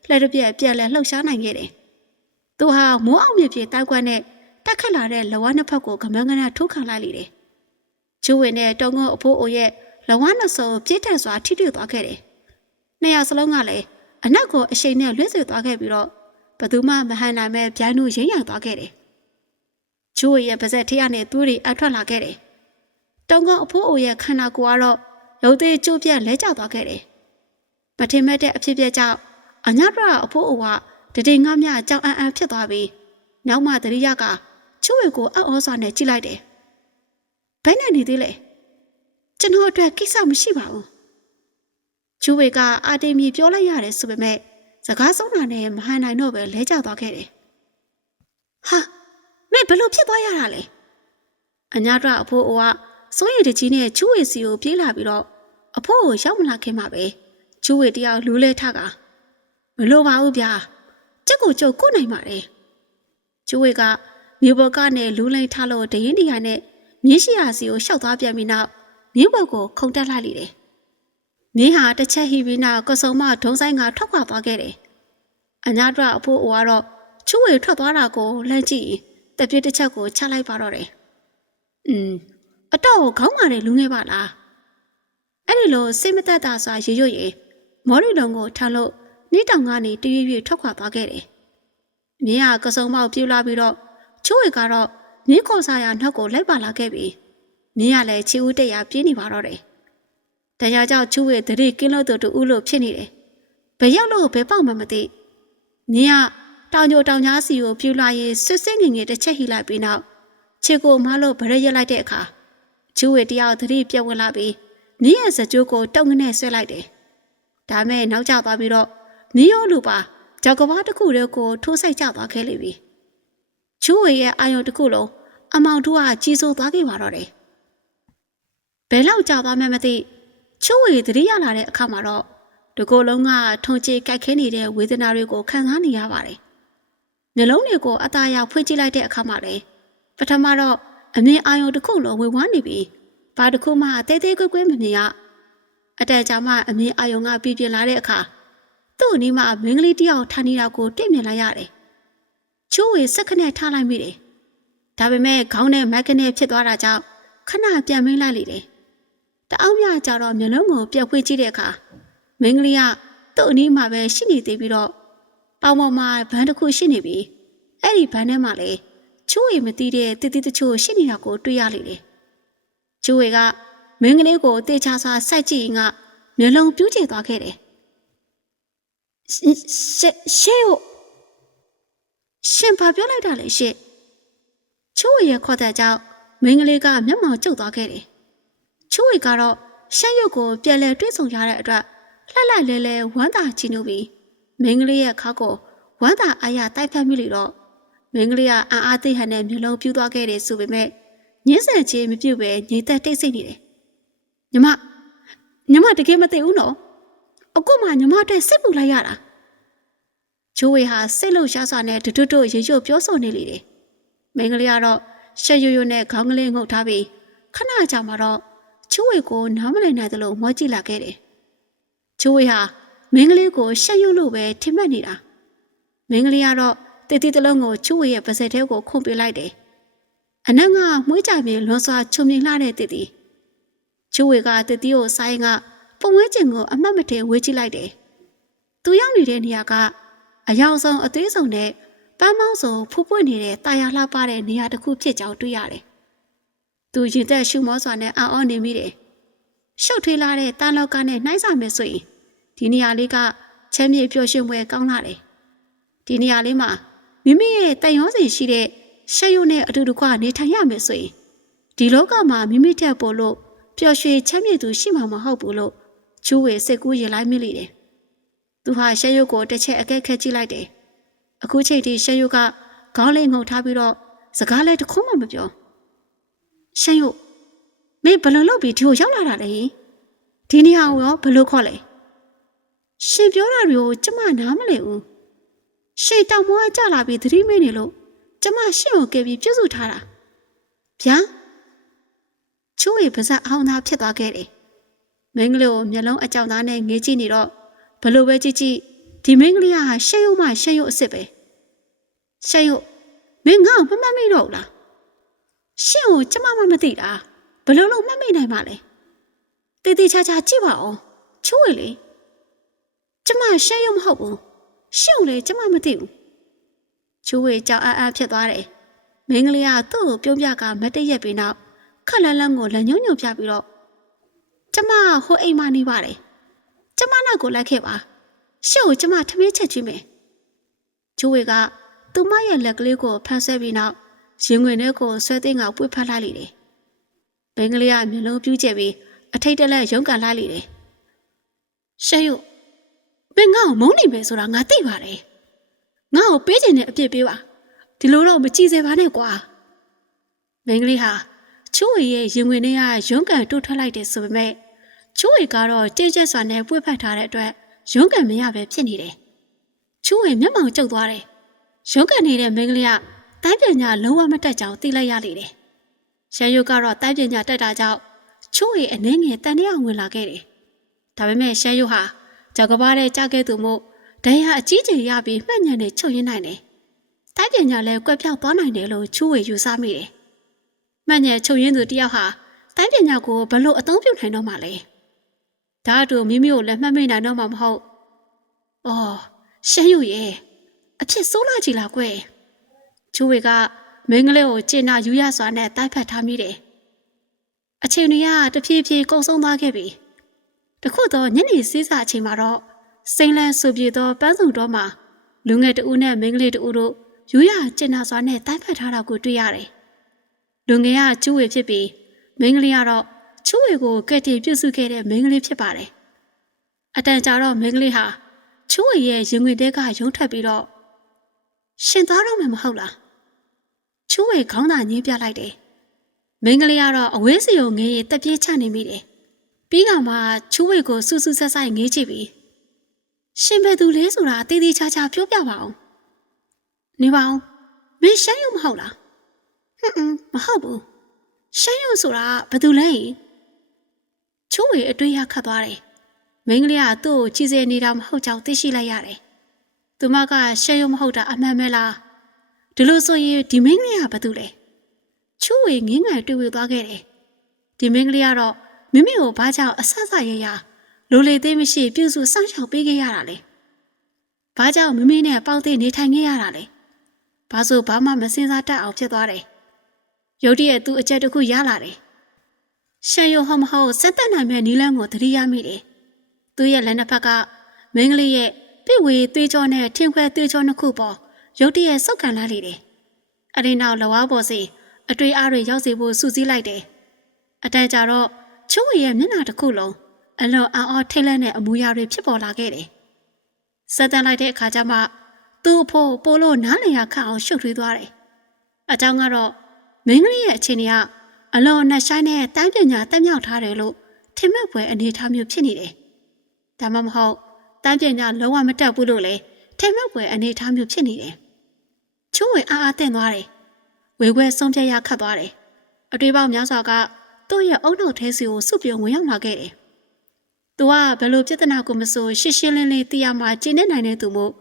လက်တစ်ပြက်ပြန်လဲလှုပ်ရှားနိုင်ခဲ့တယ်။သူဟာမိုးအောင်မြေပြေတိုက်ကွက်နဲ့တက်ခတ်လာတဲ့လဝါနှစ်ဖက်ကိုကမန်းကနထိုးခံလိုက်လေတယ်။ချူဝေနဲ့တောင်ကုန်းအဖိုးအိုရဲ့လဝါနှစ်စုံပြည့်ထက်စွာထိတွေ့သွားခဲ့တယ်။နှစ်ယောက်စလုံးကလည်းအနောက်ကိုအရှိန်နဲ့လွှင့်ဆွေသွားခဲ့ပြီးတော့ဘသူမှမဟန်နိုင်မဲ့ဗျိုင်းတို့ရိမ့်ရသွားခဲ့တယ်။ချူဝေရဲ့ပါဇက်ထရနဲ့သွေးတွေအထွက်လာခဲ့တယ်။တောင်ကုန်းအဖိုးအိုရဲ့ခန္ဓာကိုယ်ကတော့ရုပ်သေးကျိုးပြက်လဲကျသွားခဲ့တယ်။မထင်မဲ့တဲ့အဖြစ်အပျက်ကြောင့်အညတ်ရအဖိုးအိုကတတိငါမြကြောင်အန်ဖြစ်သွားပြီးနောက်မှတရိယကချူဝေကိုအံ့ဩစွာနဲ့ကြည့်လိုက်တယ်။ဘယ်နဲ့နေသေးလဲ။ကျွန်တော်အတွက်ကိစ္စမရှိပါဘူး။ချူဝေကအာတိမီပြောလိုက်ရတယ်ဆိုပေမဲ့စကားဆုံးတာနဲ့မဟန်နိုင်တော့ပဲလဲကျသွားခဲ့တယ်။ဟာမင်းဘယ်လိုဖြစ်သွားရတာလဲ။အညတ်ရအဖိုးအိုကစိုးရိမ်တကြီးနဲ့ချူဝေစီကိုပြေးလာပြီးတော့အဖိုးကိုရောက်မလာခင်မှာပဲချူဝေတယောက်လူးလဲထကမလိုပါဘူးဗျာကျုပ်ကိုကျုပ်ကိုနိုင်ပါတယ်ချူဝေကမြေပေါ်ကနေလူးလိန်ထားလို့ဒရင်တရားနဲ့မြင်းရှိရာစီကိုရှောက်သွားပြန်ပြီးနောက်မြင်းပေါ်ကိုခုန်တက်လိုက်လေတယ်မြင်းဟာတစ်ချက်ဟီပြီးနောက်ကစုံမဒုံဆိုင်ကထွက်ခွာသွားခဲ့တယ်အညာတော့အဖိုးအိုကတော့ချူဝေထွက်သွားတာကိုလှမ်းကြည့်တပြည့်တစ်ချက်ကိုချလိုက်ပါတော့တယ်အတော့ခေါင်းမာတဲ့လူငယ်ပါလားအဲ့ဒီလိုစိတ်မသက်သာစွာရေရွရေမော်ရီလုံကိုထမ်းလို့နေတောင်ကနေတရွေ့ရွေ့ထွက်ခွာသွားခဲ့တယ်။မြင်းကကစုံမောက်ပြေးလာပြီးတော့ချိုးဝေကတော့မြင်းခေါ်စားရနောက်ကိုလိုက်ပါလာခဲ့ပြီးမြင်းကလည်းချီဦးတက်ရပြေးနေပါတော့တယ်။တရားကြောင့်ချိုးဝေတတိကင်းလို့တူဦးလို့ဖြစ်နေတယ်။ဘယ်ရောက်လို့ဘယ်ပေါက်မှမသိ။မြင်းကတောင်ညိုတောင်ကြားစီကိုပြေးလာရင်ဆွဆွငငယ်တစ်ချက်ဟိလိုက်ပြီးနောက်ခြေကိုမလို့ဗရက်ရက်လိုက်တဲ့အခါချိုးဝေတယောက်တတိပြက်ဝင်လာပြီးမြင်းရဲ့စကြိုးကိုတုံငနဲ့ဆွဲလိုက်တယ်။ဒါမဲ့နောက်ကျသွားပြီးတော့မြင်းရိုးလူပါကြောက်ကဘာတစ်ခုတည်းကိုထိုးဆိုင်ကျသွားခဲ့လိမ့်ပြီ။ချူဝေရဲ့အာယုံတစ်ခုလုံးအမောင်တို့ကကြီးစိုးသွားခဲ့ပါတော့တယ်။ဘယ်လောက်ကြာသွားမှမသိချူဝေသတိရလာတဲ့အခါမှာတော့ဒီကိုယ်လုံးကထုံချေကြိုက်ခဲနေတဲ့ဝေဒနာတွေကိုခံစားနေရပါတယ်။နှလုံးတွေကိုအသားရောက်ဖွင့်ကြည့်လိုက်တဲ့အခါမှာလေပထမတော့အမြင်အာယုံတစ်ခုလုံးဝေဝန်းနေပြီးဘာတစ်ခုမှတဲတဲကွဲကွဲမမြင်ရအတဲကြမှာအမြင်အာယုံကပြပြလာတဲ့အခါ သူ့အနီးမှာမင်းကလေးတယောက်ထားနေတာကိုတွေ့မြင်လိုက်ရတယ်။ချိုးဝေစက်ခနဲ့ထားလိုက်မိတယ်။ဒါပေမဲ့ခေါင်းနဲ့မက်ကနေဖြစ်သွားတာကြောင့်ခဏပြန်မင်းလိုက်လေတယ်။တအောင်မြကြတော့မျက်လုံးကိုပြက်ဖွေးကြည့်တဲ့အခါမင်းကလေးကသူ့အနီးမှာပဲရှိနေသေးပြီးတော့ပေါင်ပေါ်မှာဘန်းတစ်ခုရှိနေပြီးအဲ့ဒီဘန်းထဲမှာလေချိုးဝေမသိတဲ့တိတိတချို့ရှိနေတာကိုတွေ့ရလေတယ်။ချိုးဝေကမင်းကလေးကိုတေချာစွာစိုက်ကြည့်ရင်ကမျက်လုံးပြူးကျသွားခဲ့တယ်။ရှေ့ကိုရှင်ဘာပြောလိုက်တာလဲရှေ့ချိုးဝေရဲ့ခေါ်တဲ့ကြောင့်မင်းကလေးကမျက်မှောင်ကျုပ်သွားခဲ့တယ်။ချိုးဝေကတော့ရှက်ရုပ်ကိုပြန်လဲတွေးဆုံရတဲ့အတွက်လှက်လိုက်လဲဝမ်းသာချီနှုတ်ပြီးမင်းကလေးရဲ့ခါကိုဝမ်းသာအားရတိုက်ဖက်မိလေတော့မင်းကလေးကအံ့အားသိဟန်နဲ့မျက်လုံးပြူးသွားခဲ့တယ်ဆိုပေမဲ့ညှင်းဆန်ခြင်းမပြုတ်ပဲငြိမ်သက်တိတ်ဆိတ်နေတယ်။ညီမတကယ်မသိဘူးနော်။အခုမှညီမအတွက်စိတ်ပူလိုက်ရတာ။ချိုးဝေဟာစိတ်လို့ရှားစွာနဲ့တွတ်ရေရွတ်ပြောဆိုနေလေတယ်။မင်းကလေးကတော့ရှက်ရွနဲ့ခေါင်းကလေးငုပ်ထားပြီးခဏကြာမှတော့ချိုးဝေကိုနားမလည်နိုင်သလိုမောကြည့်လာခဲ့တယ်။ချိုးဝေဟာမင်းကလေးကိုရှက်ရွလို့ပဲထင်မှတ်နေတာ။မင်းကလေးကတော့တေတီတလုံးကိုချိုးဝေရဲ့ပါးစပ်ထဲကိုခုန်ပေးလိုက်တယ်။အနက်ကမွှေးကြပြင်းလွန်စွာချုံမြင်လှတဲ့တေတီချိုးဝေကတေတီကိုဆိုင်ကပုံဝဲကျင်ကိုအမှတ်မထင်ဝေးကြည့်လိုက်တယ်။သူရောက်နေတဲ့နေရာကအယောင်ဆုံးအသေးဆုံးနဲ့ပန်းမောင်းစုံဖူးပွင့်နေတဲ့တာယာလှပတဲ့နေရာတစ်ခုဖြစ်ကြောင်းတွေ့ရတယ်။သူရင်သက်ရှုမောစွာနဲ့အော်အော်နေမိတယ်။ရှုပ်ထွေးလာတဲ့တန်လောက်ကနဲ့နှိုင်းစာမယ်ဆိုရင်ဒီနေရာလေးကချမ်းမြေပျော်ရွှင်ပွဲကောင်းလာတယ်။ဒီနေရာလေးမှာမိမိရဲ့တန်ရောစီရှိတဲ့ရှက်ရုပ်နဲ့အတူတကွနေထိုင်ရမယ်ဆိုရင်ဒီလောကမှာမိမိထက်ပိုလို့ပျော်ရွှင်ချမ်းမြေသူရှိမှာမဟုတ်ဘူးလို့ချိုးဝေစိတ်ကူးရင်လိုက်မိလေတယ်။သူဟာရှက်ရုပ်ကိုတစ်ချက်အကဲခတ်ကြည့်လိုက်တယ်။အခုချိန်ထိရှက်ရုပ်ကခေါင်းလေးငုံထားပြီးတော့စကားလည်းတစ်ခုမှမပြော။ရှက်ရုပ်မင်းဘယ်လိုလုပ်ပြီးဒီကိုရောက်လာတာလဲ။ဒီနေရာကိုရောဘယ်လိုခေါ်လဲ။ရှင်ပြောတာတွေကိုကျမနားမလည်ဘူး။ရှေ့တောင်မောကကြလာပြီးသတိမေ့နေလို့ကျမရှင့်ကိုကဲပြီးပြုစုထားတာ။ဗျာချိုးဝေပါဇက်အောင်သားဖြစ်သွားခဲ့တယ်။မင်းကလေးကိုမျက်လုံးအကြောင်သားနဲ့ငေးကြည့်နေတော့ဘလို့ပဲကြည့်ကြည့်ဒီမင်းကလေးကရှက်ရုပ်မှရှက်ရုပ်အစ်စ်ပဲ။ရှက်ရုပ်မင်းငါ့ကိုမမှတ်မိတော့ဘူးလား။ရှင့်ကိုကျမမှမသိတာဘလို့လို့မှတ်မိနိုင်မှာလဲ။တေးသေးချာချာကြည့်ပါဦးချိုးဝေလေကျမရှက်ရုပ်မဟုတ်ဘူး။ရှင့်ကိုလည်းကျမမသိဘူး။ချိုးဝေကြောက်အားဖြစ်သွားတယ်။မင်းကလေးကသူ့ကိုပြုံးပြကမတ်တရက်ပြီးနောက်ခက်လန်းလန်းကိုလက်ညှိုးညွှန်ပြပြီးတော့ကျမဟိုအိမ်မနေပါတယ်။ကျမနောက်ကိုလိုက်ခဲ့ပါ။ရှင့်ကိုကျမထမင်းချက်ကျွေးမယ်။ချိုးဝေကသူမရဲ့လက်ကလေးကိုဖမ်းဆဲပြီးနောက်ရင်ခွင်ထဲကိုဆွဲသိမ်းကပွေဖတ်လိုက်လေတယ်။မင်းကလေးကမျက်လုံးပြူးကျပြီးအထိတ်တလဲရုန်းကန်လိုက်လေတယ်။ရှင့်ရုပ်မင်းငါ့ကိုမုန်းနေမယ်ဆိုတာငါသိပါတယ်။ငါ့ကိုပေးချင်တဲ့အပြစ်ပေးပါဒီလိုတော့မကြည့်စေပါနဲ့ကွာမင်းကလေးဟာချိုးဝေရဲ့ရင်ဝင်ထဲကရုန်းကန်တိုးထွက်လိုက်တယ်ဆိုပေမဲ့ချိုးဝေကတော့ကြဲကြဲစွာနဲ့ပွေ့ဖက်ထားတဲ့အတွက်ရုန်းကန်မရပဲဖြစ်နေတယ်ချိုးဝေမျက်မှောင်ကျုပ်သွားတယ်ရုန်းကန်နေတဲ့မင်းကလေးကတိုင်းပညာလုံးဝမတက်ကြောင်သိလိုက်ရလေတယ်ရန်ရုပ်ကတော့တိုင်းပညာတက်တာကြောင့်ချိုးဝေအနှင်းငယ်တန်တရားဝင်လာခဲ့တယ်ဒါပေမဲ့ရှမ်းရုပ်ဟာကြောက်ကဘာတဲ့ကြားခဲ့သူမို့ဒဏ်ရာအကြီးကျယ်ရပြီးမှတ်ညံနဲ့ချုပ်ရင်းနိုင်တယ်တိုင်းပညာလည်းကွက်ပြောက်သွားနိုင်တယ်လို့ချိုးဝေယူဆမိတယ်မှတ်ညံချုပ်ရင်းသူတယောက်ဟာတိုင်းပညာကိုဘလို့အသုံးပြုနိုင်တော့မှလဲဒါတို့မိမိကိုလည်းမှတ်မိနိုင်တော့မှမဟုတ်အော်ရှမ်းရုပ်ရဲ့အဖြစ်ဆိုးလာကြည်လားကွယ်ချိုးဝေကမင်းကလေးကိုကျင်နာယူရစွာနဲ့တိုက်ဖက်ထားမိတယ်အချိန်တွေကတဖြည်းဖြည်းကုန်ဆုံးသွားခဲ့ပြီတခုတော့ညနေစေးစာအချိန်မှာတော့စိန်လန်းဆူပြေသောပန်းစုံတော်မှာလူငယ်တဦးနဲ့မိန်းကလေးတဦးတို့ယူရကျင်နာစွာနဲ့တိုက်ဖက်ထားတာကိုတွေ့ရတယ်လူငယ်ကကျူးဝေဖြစ်ပြီးမိန်းကလေးကတော့ချူးဝေကိုကဲ့တင်ပြုစုခဲ့တဲ့မိန်းကလေးဖြစ်ပါတယ်အတန်ကြာတော့မိန်းကလေးဟာချူးဝေရဲ့ရင်ခွင်ထဲကရုံထွက်ပြီးတော့ရှင်သားတော့မှမဟုတ်လားချူးဝေခေါင်းသာညင်းပြလိုက်တယ်မိန်းကလေးကတော့အဝေးစီကိုငေးရတက်ပြေးချနေမိတယ်ပြီးကမှချူးဝေကိုစူးစူးဆက်ဆိုင်ငေးကြည့်ပြီးရှင်ဘယ်သူလဲဆိုတာတေးသေးချာချာပြောပြပါအောင်နေပါအောင်မင်းရှမ်းရုံမဟုတ်လားမဟုတ်ဘူးရှမ်းရုံဆိုတာဘယ်သူလဲချူးဝေအတွေ့ရခတ်သွားတယ် မင်းကလေးကသူ့ကိုကြည်စဲနေတာမဟုတ်ကြောင်းသိရှိလိုက်ရတယ်။သူမကရှမ်းရုံမဟုတ်တာအမှန်ပဲလား။ဒီလိုဆိုရင်ဒီမင်းကလေးကဘာတူလဲ။ချိုးဝေငင်းငယ်တွေ့ဝေသွားခဲ့တယ်။ဒီမင်းကလေးကတော့မိမိကိုဘာကြောင့်အဆဆရရလိုလေသေးမရှိပြုစုစောင့်ရှောက်ပေးခဲ့ရတာလဲ။ဘာကြောင့်မိမိနဲ့ပေါက်သေးနေထိုင်ခဲ့ရတာလဲ။ဘာဆိုဘာမှမစင်စားတတ်အောင်ဖြစ်သွားတယ်။ရုတ်တရက်သူ့အချက်တစ်ခုရလာတယ်။ရှမ်းရုံဟုတ်မဟုတ်စက်တက်နိုင်မဲ့နီလန်းကိုသတိရမိတယ်။သူ့ရဲ့လက်နှစ်ဖက်ကမင်းကလေးရဲ့ပြည့်ဝေသွေးကြောနဲ့ထင်ခွဲသွေးကြောနှစ်ခုပေါ်ရုတ်တရက်စောက်ကန်လာလေတယ်။အရင်နောက်လဝါပေါ်စီအတွေ့အားတွေရောက်စေဖို့စူးစီးလိုက်တယ်။အတန်ကြာတော့ချိုးဝေရဲ့မျက်နှာတစ်ခုလုံးအလွန်အော်ထိတ်လန့်တဲ့အမူအရာတွေဖြစ်ပေါ်လာခဲ့တယ်။စက်တန်လိုက်တဲ့အခါကျမှသူ့အဖို့ပိုးလို့နားလည်ရခန့်အောင်ရှုပ်ထွေးသွားတယ်။အကြောင်းကတော့မင်းကလေးရဲ့အခြေအနေကအလွန်နှဆိုင်တဲ့တိုင်းပညာတက်မြောက်ထားတယ်လို့ထင်မှတ်ဖွယ်အနေအထားမျိုးဖြစ်နေတယ်။ဒါမှမဟုတ်တိုင်းပညာလုံးဝမတက်ဘူးလို့လေထင်မှတ်ဖွယ်အနေအထားမျိုးဖြစ်နေတယ်။ချိုးဝေအားသင့်သွားတယ်။ဝေခွဲဆုံးဖြတ်ရခတ်သွားတယ်။အတွေ့ပေါင်းများစွာကသူ့ရဲ့အုံနောက်ထဲစီကိုစုပြုံဝင်ရောက်လာခဲ့တယ်။သူကဘယ်လိုပြဿနာကိုမဆိုရှင်းရှင်းလင်းလင်းသိရမှကျင့်နေနိုင်တဲ့သူမို့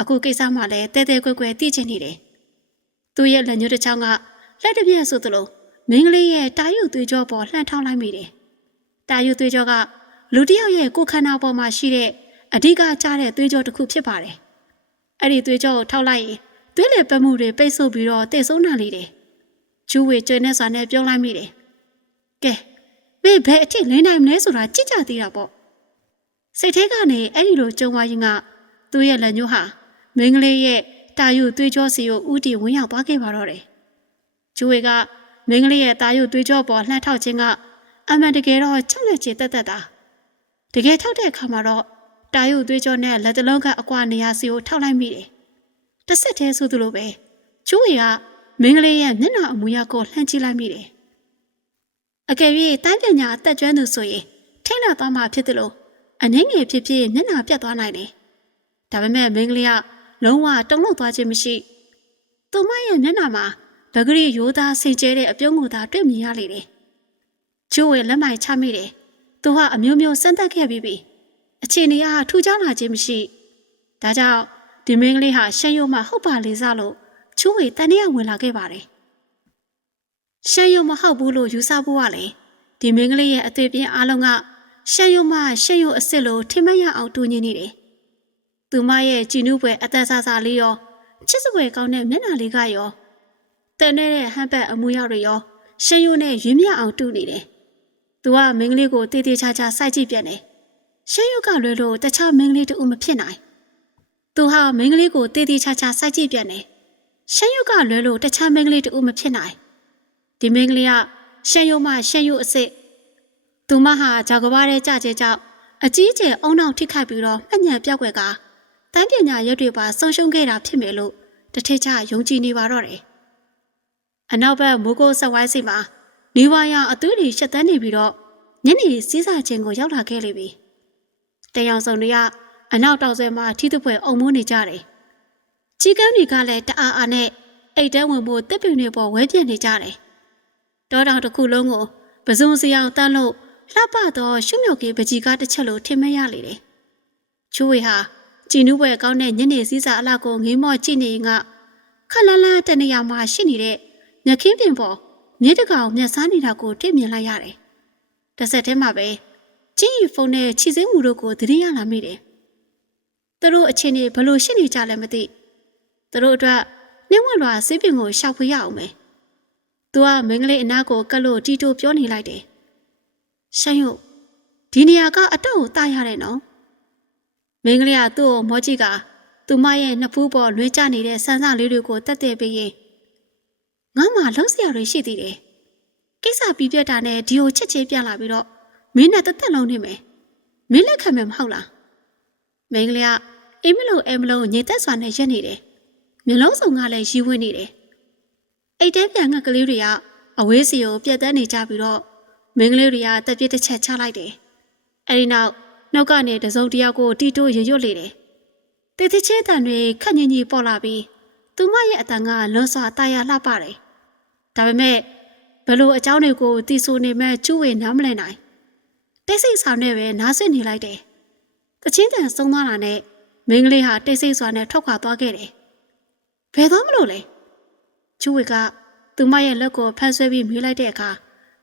အခုကိစ္စမှလည်းတဲတဲကွဲကွဲသိချင်နေတယ်။သူ့ရဲ့လက်ညှိုးတစ်ချောင်းကလက်တစ်ပြက်ဆိုသလိုမင်းကလေးရဲ့တာရုသွေးကြောပေါ်လှန်ထောင်းလိုက်မိတယ်။တာရုသွေးကြောကလူတစ်ယောက်ရဲ့ကိုယ်ခန္ဓာပေါ်မှာရှိတဲ့အဓိကကျတဲ့သွေးကြောတစ်ခုဖြစ်ပါတယ်။အဲ့ဒီသွေးကြောကိုထောက်လိုက်ရင်သွေးလေပတ်မှုတွေပိတ်ဆို့ပြီးတော့တိတ်ဆုံးနိုင်လေတယ်။ကျူးဝေကျွေးနေစွာနဲ့ပြုံးလိုက်မိတယ်။ကဲမင်းဘယ်အထိလင်းနိုင်မလဲဆိုတာကြည့်ကြသေးတာပေါ့။စိတ်ထဲကနေအဲ့ဒီလိုကြုံသွားရင်ကသူ့ရဲ့လက်ညှိုးဟာမင်းကလေးရဲ့တာရုသွေးကြောစီကိုဥတီဝင်ရောက်သွားခဲ့ပါတော့တယ်။ကျူးဝေကမင်းကလေးရဲ့တာရုသွေးကြောပေါ်လှမ်းထောက်ခြင်းကအမှန်တကယ်တော့ချက်လက်ချေတက်တာတကယ်ထောက်တဲ့အခါမှာတော့တာရုသွေးကြောနဲ့လက်တလုံးကအကွာနေရာစီကိုထောက်လိုက်မိတယ်။တစ်ဆက်တည်းဆိုသလိုပဲကျိုးရီကမင်းကလေးရဲ့မျက်နှာအမူအရာကိုလှမ်းကြည့်လိုက်မိတယ်။အကယ်၍တိုင်းပညာအသက်ကျွမ်းသူဆိုရင်ထိတ်လန့်သွားမှဖြစ်တယ်လို့အနှင်းငယ်ဖြစ်ဖြစ်မျက်နှာပြတ်သွားနိုင်တယ်။ဒါပေမဲ့မင်းကလေးကလုံးဝတုန်လှုပ်သွားခြင်းမရှိ။သူမရဲ့မျက်နှာမှာပဂရိရိုးသားဆင်ကျဲတဲ့အပြုံးကိုသာတွေ့မြင်ရလေတယ်။ကျိုးဝေလက်မိုင်ချမိတယ်။သူဟာအမျိုးမျိုးစမ်းသပ်ခဲ့ပြီးပြီ။အခြေအနေကထူးခြားလာခြင်းမရှိ။ဒါကြောင့်ဒီမင်းကလေးဟာရှမ်းရုံမှဟုတ်ပါလေစားလို့ကျိုးဝေတန်တရားဝင်လာခဲ့ပါတယ်။ရှမ်းရုံမဟုတ်ဘူးလို့ယူဆဖို့ကလေဒီမင်းကလေးရဲ့အသွေးပြင်းအားလုံးကရှမ်းရုံမှရှမ်းရုံအစ်စ်လို့ထင်မှတ်ရအောင်တူညီနေတယ်။သူမရဲ့ကြည်နူးပွဲအသက်ဆာဆာလေးရောချစ်စပွဲကောင်းတဲ့မျက်နှာလေးကရောတန်တဲ့ဟန်ပတ်အမူအရာတွေရောရှမ်းရုံနဲ့ရင်းမြအောင်တူနေတယ်။သူကမင်းကလေးကိုတေးသေးချာချာစိုက်ကြည့်ပြန်တယ်။ရှမ်းရုံကလွယ်လို့တခြားမင်းကလေးတူမဖြစ်နိုင်။သူဟာမင်းကလေးကိုတေးသေးချာချာစိုက်ကြည့်ပြန်တယ်။ရှမ်းရုံကလွယ်လို့တခြားမင်းကလေးတူမဖြစ်နိုင်။ဒီမင်းကလေးကရှမ်းရုံမှရှမ်းရုံအစ်စ်သူမဟာဂျာကဘာရဲ့ကြကြကြောင့်အကြီးကျယ်အုံနောက်ထိခိုက်ပြီးတော့မှတ်ညံပြောက်ွယ်ကတိုင်းပညာရွက်တွေပါဆုံးရှုံးခဲ့တာဖြစ်မယ်လို့တထစ်ချယုံကြည်နေပါတော့တယ်။အနောက်ဘက်မိုးကိုဆက်ဝိုင်းစီမှာနေဝါရအသွေးတွေရှက်တန်းနေပြီးတော့ညနေစည်းစာချင်းကိုရောက်လာခဲ့လိမ့်ပြီ။တရောင်စုံတွေကအနောက်တောင်ဆွဲမှာထီးသွပွဲအုံမိုးနေကြတယ်။ကြီးကန်းတွေကလည်းတအားအားနဲ့အိတ်တဲဝင်ဖို့တစ်ပင်တွေပေါ်ဝဲပြန့်နေကြတယ်။တောတောင်တစ်ခုလုံးကိုပဇွန်စရောင်တန်းလို့လှပတော့ရှုမြုပ်ကြီးပကြီးကားတစ်ချက်လိုထင်မရလေတယ်။ချိုးဝေဟာကြည်နူးပွဲကောင်းတဲ့ညနေစည်းစာအလားကိုငေးမော့ကြည့်နေရင်ကခက်လန်းလန်းတနေရာမှာရှိနေတဲ့မြခင်းပင်ပေါ်မြေတကောင်မျက်စားနေတာကိုတွေ့မြင်လိုက်ရတယ်။တစ်ဆက်တည်းမှာပဲချင်းရီဖုန်းနဲ့ခြေစင်းမှုတို့ကိုသတိရလာမိတယ်။သူတို့အချင်းတွေဘလို့ရှိနေကြလဲမသိ။သူတို့အတွက်နှင်းဝက်လွာဆေးပင်ကိုရှောက်ဖွေရအောင်မယ်။သူကမင်းကလေးအနားကိုကတ်လို့တီတိုပြောနေလိုက်တယ်။ရှမ်းရုပ်ဒီနေရာကအတော့ကိုတားရတယ်နော်။မင်းကလေးကသူ့ကိုမောကြည့်ကသူမရဲ့နှစ်ဖူးပေါ်လွှဲကျနေတဲ့ဆန်းစလေးတွေကိုတက်တဲ့ပေးရင်ငါမှလုံးစရာတွေရှိသေးတယ်။ကိစ္စပြီးပြတ်တာနဲ့ဒီကိုချစ်ချင်းပြန်လာပြီးတော့မင်းနဲ့တက်လုံးနေမယ်။မင်းလက်ခံမယ်မဟုတ်လား။မင်းကလေးကအိမ်မလို့မလို့ညင်သက်စွာနဲ့ရက်နေတယ်။မျက်လုံးစုံကလည်းရီးဝင်းနေတယ်။အိတ်တဲပြန်ငှက်ကလေးတွေကအဝေးစီကိုပြတ်တန်းနေကြပြီးတော့မင်းကလေးတွေကတက်ပြစ်တစ်ချက်ချလိုက်တယ်။အဲဒီနောက်ကနေတစုံတယောက်ကိုတီတိုရွတ်လေတယ်။တေးသေးချင်းတန်တွေခက်ညင်ကြီးပေါ်လာပြီးသူမရဲ့အတန်ကလွန်စွာတာယာလှပတယ်။ဒါပေမဲ့ဘလို့အเจ้าတွေကိုတီဆိုနေမဲ့ကျူးဝေနားမလည်နိုင်။တိတ်ဆိတ်ဆောင်နဲ့ပဲနားဆွနေလိုက်တယ် တချင်းတန်ဆုံးသွားတာနဲ့မင်းကလေးဟာတိတ်ဆိတ်စွာနဲ့ထွက်ခွာသွားခဲ့တယ်။ဘယ်သွားမလို့လဲ။ကျူဝေကသူမရဲ့လက်ကိုဖမ်းဆွဲပြီးမေးလိုက်တဲ့အခါ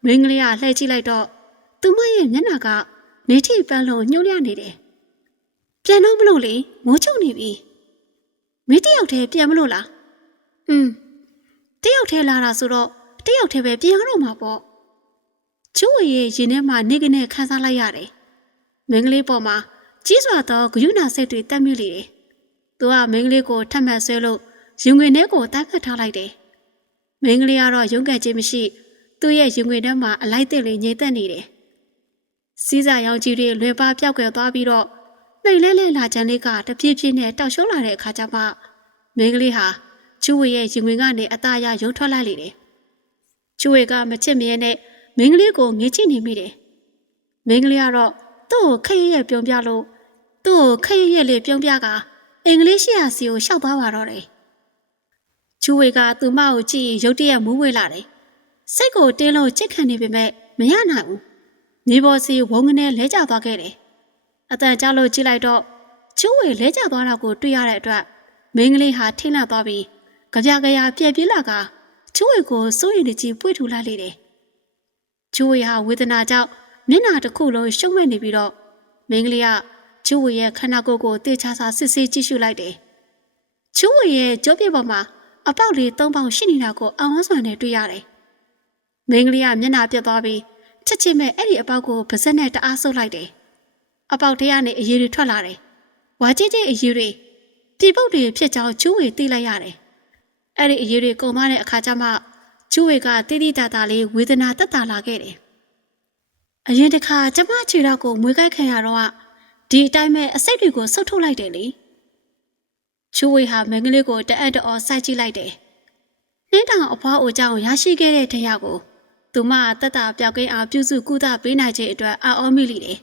မင်းကလေးကလှည့်ကြည့်လိုက်တော့သူမရဲ့မျက်နှာကနေထိပန်းလုံးညှိုးလျနေတယ်။ပြန်တော့မလို့လေမိုးချုံနေပြီ။မင်းတယောက်တည်းပြန်မလို့လား။တယောက်တည်းလာတာဆိုတော့တယောက်တည်းပဲပြန်ရတော့မှာပေါ့။ကျူဝေရဲ့ရင်ထဲမှာနေကနေခန်းစားလိုက်ရတယ်။မင်းကလေးပေါ်မှာကြီးစွာသောဂယုဏစိတ်တွေတက်မြင့်လေတယ်။သူကမင်းကလေးကိုထပ်မံဆွဲလို့ရင်ငွေထဲကိုတိုက်ခတ်ထားလိုက်တယ်။မင်းကလေးကတော့ရုန်းကန်ခြင်းမရှိသူ့ရဲ့ရင်ငွေထဲမှာအလိုက်တစ်လေးငြိမ်သက်နေတယ်။စီးစာရောင်ကြီးတွေလွင်ပါပြောက်ကွယ်သွားပြီးတော့နှိမ်လဲလဲလာချမ်းလေးကတပြေးပြေးနဲ့တောက်ရှုံးလာတဲ့အခါကျမှမင်းကလေးဟာကျူဝေရဲ့ရင်ငွေကနေအသားရရုံထွက်လိုက်လေတယ်။ကျူဝေကမချစ်မရဲနဲ့မင်းကလေးကိုငေးကြည့်နေမိတယ်။မင်းကလေးကတော့သူ့ကိုခက်ရပြုံးပြလို့သူ့ကိုခက်ရလေးပြုံးပြကအင်္ဂလိပ်ရှိရာစီကိုရှောက်သွားပါတော့တယ်။ကျူဝေကသူမကိုကြည့်ရုတ်တရက်မူးဝေးလာတယ်။စိတ်ကိုတင်းလို့ချစ်ခံနေပေမဲ့မရနိုင်ဘူး။မြေပေါ်စီဝုန်းကနေလဲကျသွားခဲ့တယ်။အတန်ကြောက်လို့ကြည့်လိုက်တော့ကျူဝေလဲကျသွားတာကိုတွေ့ရတဲ့အတွက်မင်းကလေးဟာထိနှက်သွားပြီးကြပြကြပြက်ပြေးလာကကျူဝေကိုစိုးရိမ်နေကြီးပွေ့ထူလိုက်လေတယ်။ကျူဝေဟာဝေဒနာကြောင့်မျက်နှာတစ်ခုလုံးရှုံးမဲ့နေပြီးတော့မင်းကလေးကကျူဝေရဲ့ခန္ဓာကိုယ်ကိုတေချာစာစစ်ဆေးကြည့်ရှုလိုက်တယ်။ကျူဝေရဲ့ကြောပြပေါ်မှာအပေါက်လေး၃ပေါက်ရှိနေတာကိုအောင်ဝန်းစွာနဲ့တွေ့ရတယ်။မင်းကလေးကမျက်နှာပြတ်သွားပြီးချက်ချင်းပဲအဲ့ဒီအပေါက်ကိုပါးစပ်နဲ့တအားဆုပ်လိုက်တယ်။အပေါက်ထဲကနေအရည်တွေထွက်လာတယ်။ဝါကြီးကြီးအရည်တွေပြေပုတ်တွေဖြစ်ကြောင်းကျူဝေသိလိုက်ရတယ်။အဲ့ဒီအရည်တွေကုန်သွားတဲ့အခါကျမှကျူဝေကတိတိတတ်တာလေးဝေဒနာတက်တာလာခဲ့တယ်။အရင်တစ်ခါကျမခြေတော့ကိုမွေးကိုက်ခံရတော့ဒီအတိုင်းပဲအစိတ်တွေကိုဆုပ်ထုတ်လိုက်တယ်လေ။ကျူဝေဟာမင်းကလေးကိုတအံ့တော်စိုက်ကြည့်လိုက်တယ်။နှင်းတောင်အဖွားအိုကြောင့်ရရှိခဲ့တဲ့တရားကိုသူမတက်တာပြောက်ကင်းအောင်ပြုစုကုသပေးနိုင်ခြင်းအတွက်အော်မိလိတယ်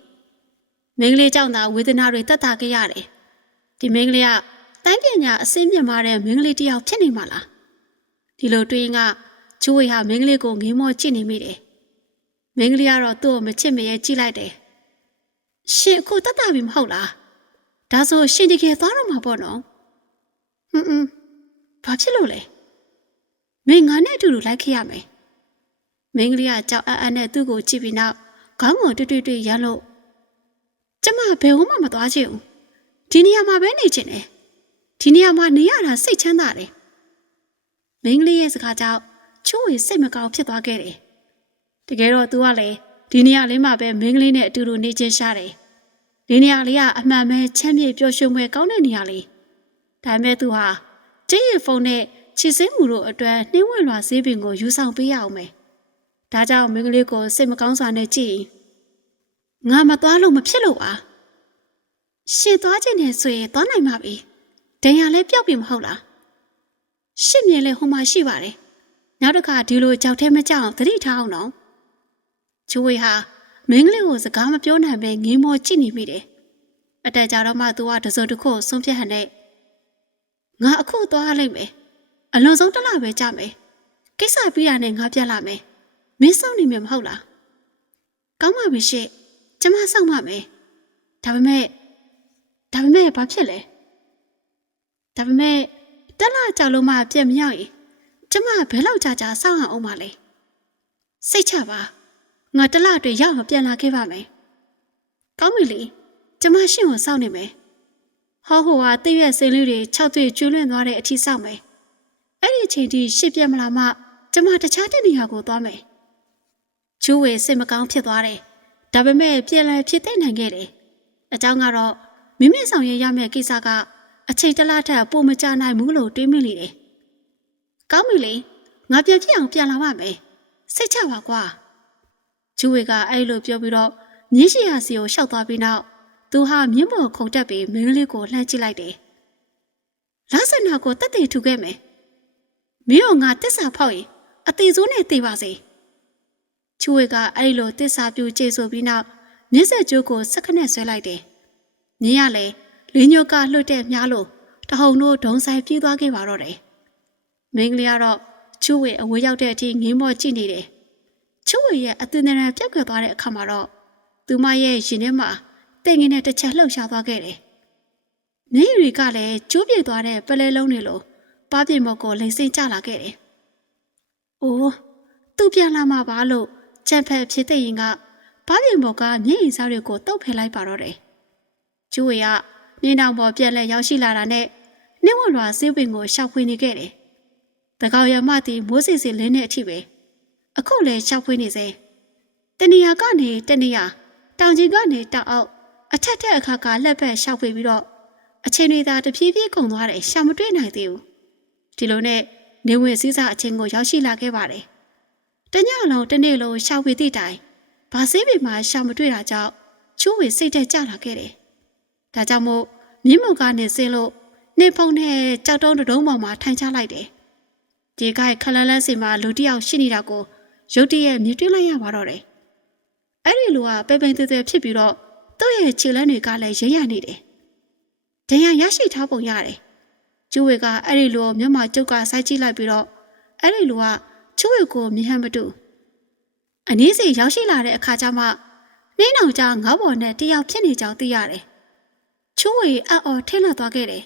။မင်းကလေးကြောင့်သာဝေဒနာတွေတက်တာခဲ့ရတယ်။ဒီမင်းကလေးကတိုင်းပညာအစင်းမြင့်မာတဲ့မင်းကလေးတစ်ယောက်ဖြစ်နေမှာလား။ဒီလိုတွေးရင်ကကျူဝေဟာမင်းကလေးကိုငေးမောကြည့်နေမိတယ်။မင်းကလေးကတော့သူ့ကိုမချစ်မရဲကြည့်လိုက်တယ်။ရှင်အခုတက်တာပြီမဟုတ်လား။ဒါဆိုရှင်တကယ်သွားတော့မှာပေါ့နော်။ဘာဖြစ်လို့လဲ။မင်းငါနဲ့အတူတူလိုက်ခဲ့ရမယ်။မင်းကလေးကကြောက်အပ်နဲ့သူ့ကိုကြည့်ပြီးနောက်ခေါင်းကိုတွေ့ရမ်းလို့ကျမဘယ်ဝမှမသွားချင်ဘူး။ဒီနေရာမှာပဲနေချင်တယ်။ဒီနေရာမှာနေရတာစိတ်ချမ်းသာတယ်။မင်းကလေးရဲ့စကားကြောင့်ချိုးဝေစိတ်မကောင်းဖြစ်သွားခဲ့တယ်။တကယ်တော့သူကလည်းဒီနေရာလေးမှာပဲမင်းကလေးနဲ့အတူတူနေချင်းရှာတယ်။ဒီနေရာလေးကအမှန်ပဲချမ်းမြေ့ပျော်ရွှင်ဖွယ်ကောင်းတဲ့နေရာလေး။ဒါပေမဲ့သူဟာကျင်းရဖုန်းနဲ့ချစ်စင်းမှုတို့အတွက်နှင်းဝင်လွှာဈေးပင်ကိုယူဆောင်ပေးရအောင်မယ်။ဒါကြောင့်မင်းကလေးကိုစိတ်မကောင်းစွာနဲ့ကြည့်ငါမသွားလို့မဖြစ်လို့ပါ။ရှင်သွားခြင်းနဲ့ဆိုရင်သွားနိုင်မှာပြီ။ဒဏ်ရာလည်းပျောက်ပြီမဟုတ်လား။ရှစ်မြင်လဲဟိုမှာရှိပါတယ်။နောက်တစ်ခါဒီလိုကြောက်ထဲမကြောက်သတိထားအောင်နော်။ကျူဝေဟာမင်းကလေးကိုစကားမပြောနိုင်ပဲငေးမောကြည့်နေမိတယ်။အတက်ကြတော့မှသူကတစုံတစ်ခုဆုံးဖြတ်ဟန်နဲ့ငါအခုသွားရလိမ့်မယ်။အလွန်ဆုံးတစ်လပဲကြာမယ်။ကိစ္စပြီးတာနဲ့ငါပြတ်လာမယ်။မင်းစောင့်နေမယ်မဟုတ်လား။ကောင်းပါပြီရှင့်။ကျမစောင့်ပါမယ်။ဒါပေမဲ့ဘာဖြစ်လဲ။ဒါပေမဲ့တက်လာကြောက်လို့မှပြက်မရောက်ရင်ကျမဘယ်လောက်ကြာစောင့်အောင်မလဲ။စိတ်ချပါငါတလတွေရောက်မပြန်လာခဲ့ပါမယ်။ကောင်းပြီလေကျမရှင့်ကိုစောင့်နေမယ်။ဟောဟိုဟာတည့်ရွက်စင်းလေးတွေ၆တွေ့ကျွလွင့်သွားတဲ့အထိစောင့်မယ်။အဲ့ဒီအချိန်ထိရှစ်ပြက်မလာမှကျမတခြားတဲ့နေရာကိုသွားမယ်။ကျူးဝေစိတ်မကောင်းဖြစ်သွားတယ်။ဒါပေမဲ့ပြန်လဲဖြစ်သိနိုင်ခဲ့တယ်။အကြောင်းကတော့မိမိဆောင်ရွက်ရမယ့်ကိစ္စကအချိန်တလထက်ပိုမကြနိုင်ဘူးလို့တွေးမိနေတယ်။ကောင်းပြီလေငါပြန်ဖြစ်အောင်ပြန်လာပါမယ်။စိတ်ချပါကွာ။ကျူးဝေကအဲ့လိုပြောပြီးတော့မြင်းရှိရာစီကိုရှောက်သွားပြီးနောက်သူဟာမြင်းပေါ်ခုန်တက်ပြီးမင်းကလေးကိုလှမ်းကြည့်လိုက်တယ်။လာစနာကိုတက်တည်ထူခဲ့မယ်။မင်းတို့ငါတစ္ဆာဖောက်ရင်အသေးစိုးနဲ့တေးပါစေ။ကျူဝေကအဲ့လိုတစ္ဆာပြူကျေဆိုပြီးနောက်မြင်းဆက်ကျိုးကိုစက္ကနဲ့ဆွဲလိုက်တယ်။မြင်းရလဲလင်းညိုကလှုပ်တဲ့မြားလို့တဟုန်တို့ဒုံဆိုင်ပြေးသွားခဲ့ပါတော့တယ်။မင်းကလေးကတော့ကျူဝေအဝေးရောက်တဲ့အထိငင်းမော့ကြည့်နေတယ်။ကျူဝေရဲ့အသွင်သဏ္ဍာန်ပြတ်ခွက်သွားတဲ့အခါမှာတော့သူမရဲ့ရင်ထဲမှာ တဲ့ငင်းနဲ့တစ်ချက်လှုပ်ရှားသွားခဲ့တယ်။မျက်ရည်တွေကလည်းကျိုးပြေသွားတဲ့ပလဲလုံးတွေလိုပါးပြင်းမော်ကိုလိမ့်စင်းကျလာခဲ့တယ်။အိုးသူ့ပြန်လာမှာပါလို့ကြံဖက်ဖြစ်တဲ့ရင်ကပါးပြင်းမော်ကမျက်ရည်စားတွေကိုတုပ်ဖယ်လိုက်ပါတော့တယ်။ကျိုးဝေကနေနောင်ပေါ်ပြန်လဲရောက်ရှိလာတာနဲ့နှင်းဝလွာဆေးပင်ကိုရှောက်ဖွေးနေခဲ့တယ်။တကောင်ရမတီမိုးစီစီလင်းတဲ့အထိပဲအခုလည်းရှောက်ဖွေးနေစေ။တနေရာကနေတနေရာတောင်ကြီးကနေတောင်အောက်အထက်တဲ့အခါကလက်ဖက်ရှောက်ဖွေးပြီးတော့အချိန်တွေသာတဖြည်းဖြည်းကုန်သွားတယ်ရှာမတွေ့နိုင်သေးဘူး။ဒီလိုနဲ့နေဝင်စည်းစာအချိန်ကိုရောက်ရှိလာခဲ့ပါတယ်။တညလုံးတစ်နေ့လုံးရှောက်ဖွေးသည့်တိုင်ဘာဆေးပင်မှရှာမတွေ့တာကြောင့်ချိုးဝေစိတ်တက်ကြလာခဲ့တယ်။ဒါကြောင့်မို့မြင်းမုံကနေဆင်းလို့နေဖုံနဲ့ကြောက်တုံးတုံးပေါ်မှာထိုင်ချလိုက်တယ်။ဒီကိုက်ခလန်းလန်းစီမှာလူတစ်ယောက်ရှိနေတာကိုရုတ်တရက်မြင်တွေ့လိုက်ရပါတော့တယ်။အဲ့ဒီလူကပဲပိန်သေးသေးဖြစ်ပြီးတော့သူ့ရဲ့ခြေလမ်းတွေကလည်းရိပ်ရနေတယ်။ဒဏ်ရာရရှိထားပုံရတယ်။ကျူဝေကအဲ့ဒီလူကိုမျက်မှောက်ကျုပ်ကစိုက်ကြည့်လိုက်ပြီးတော့အဲ့ဒီလူကကျူဝေကိုမြင်ဟန်မတူ။အနည်းစီရောက်ရှိလာတဲ့အခါကျမှနှင်းနောင်ကြားငါးပေါ်နဲ့တယောက်ဖြစ်နေကြောင်းသိရတယ်။ကျူဝေအော်ထင်းလာသွားခဲ့တယ်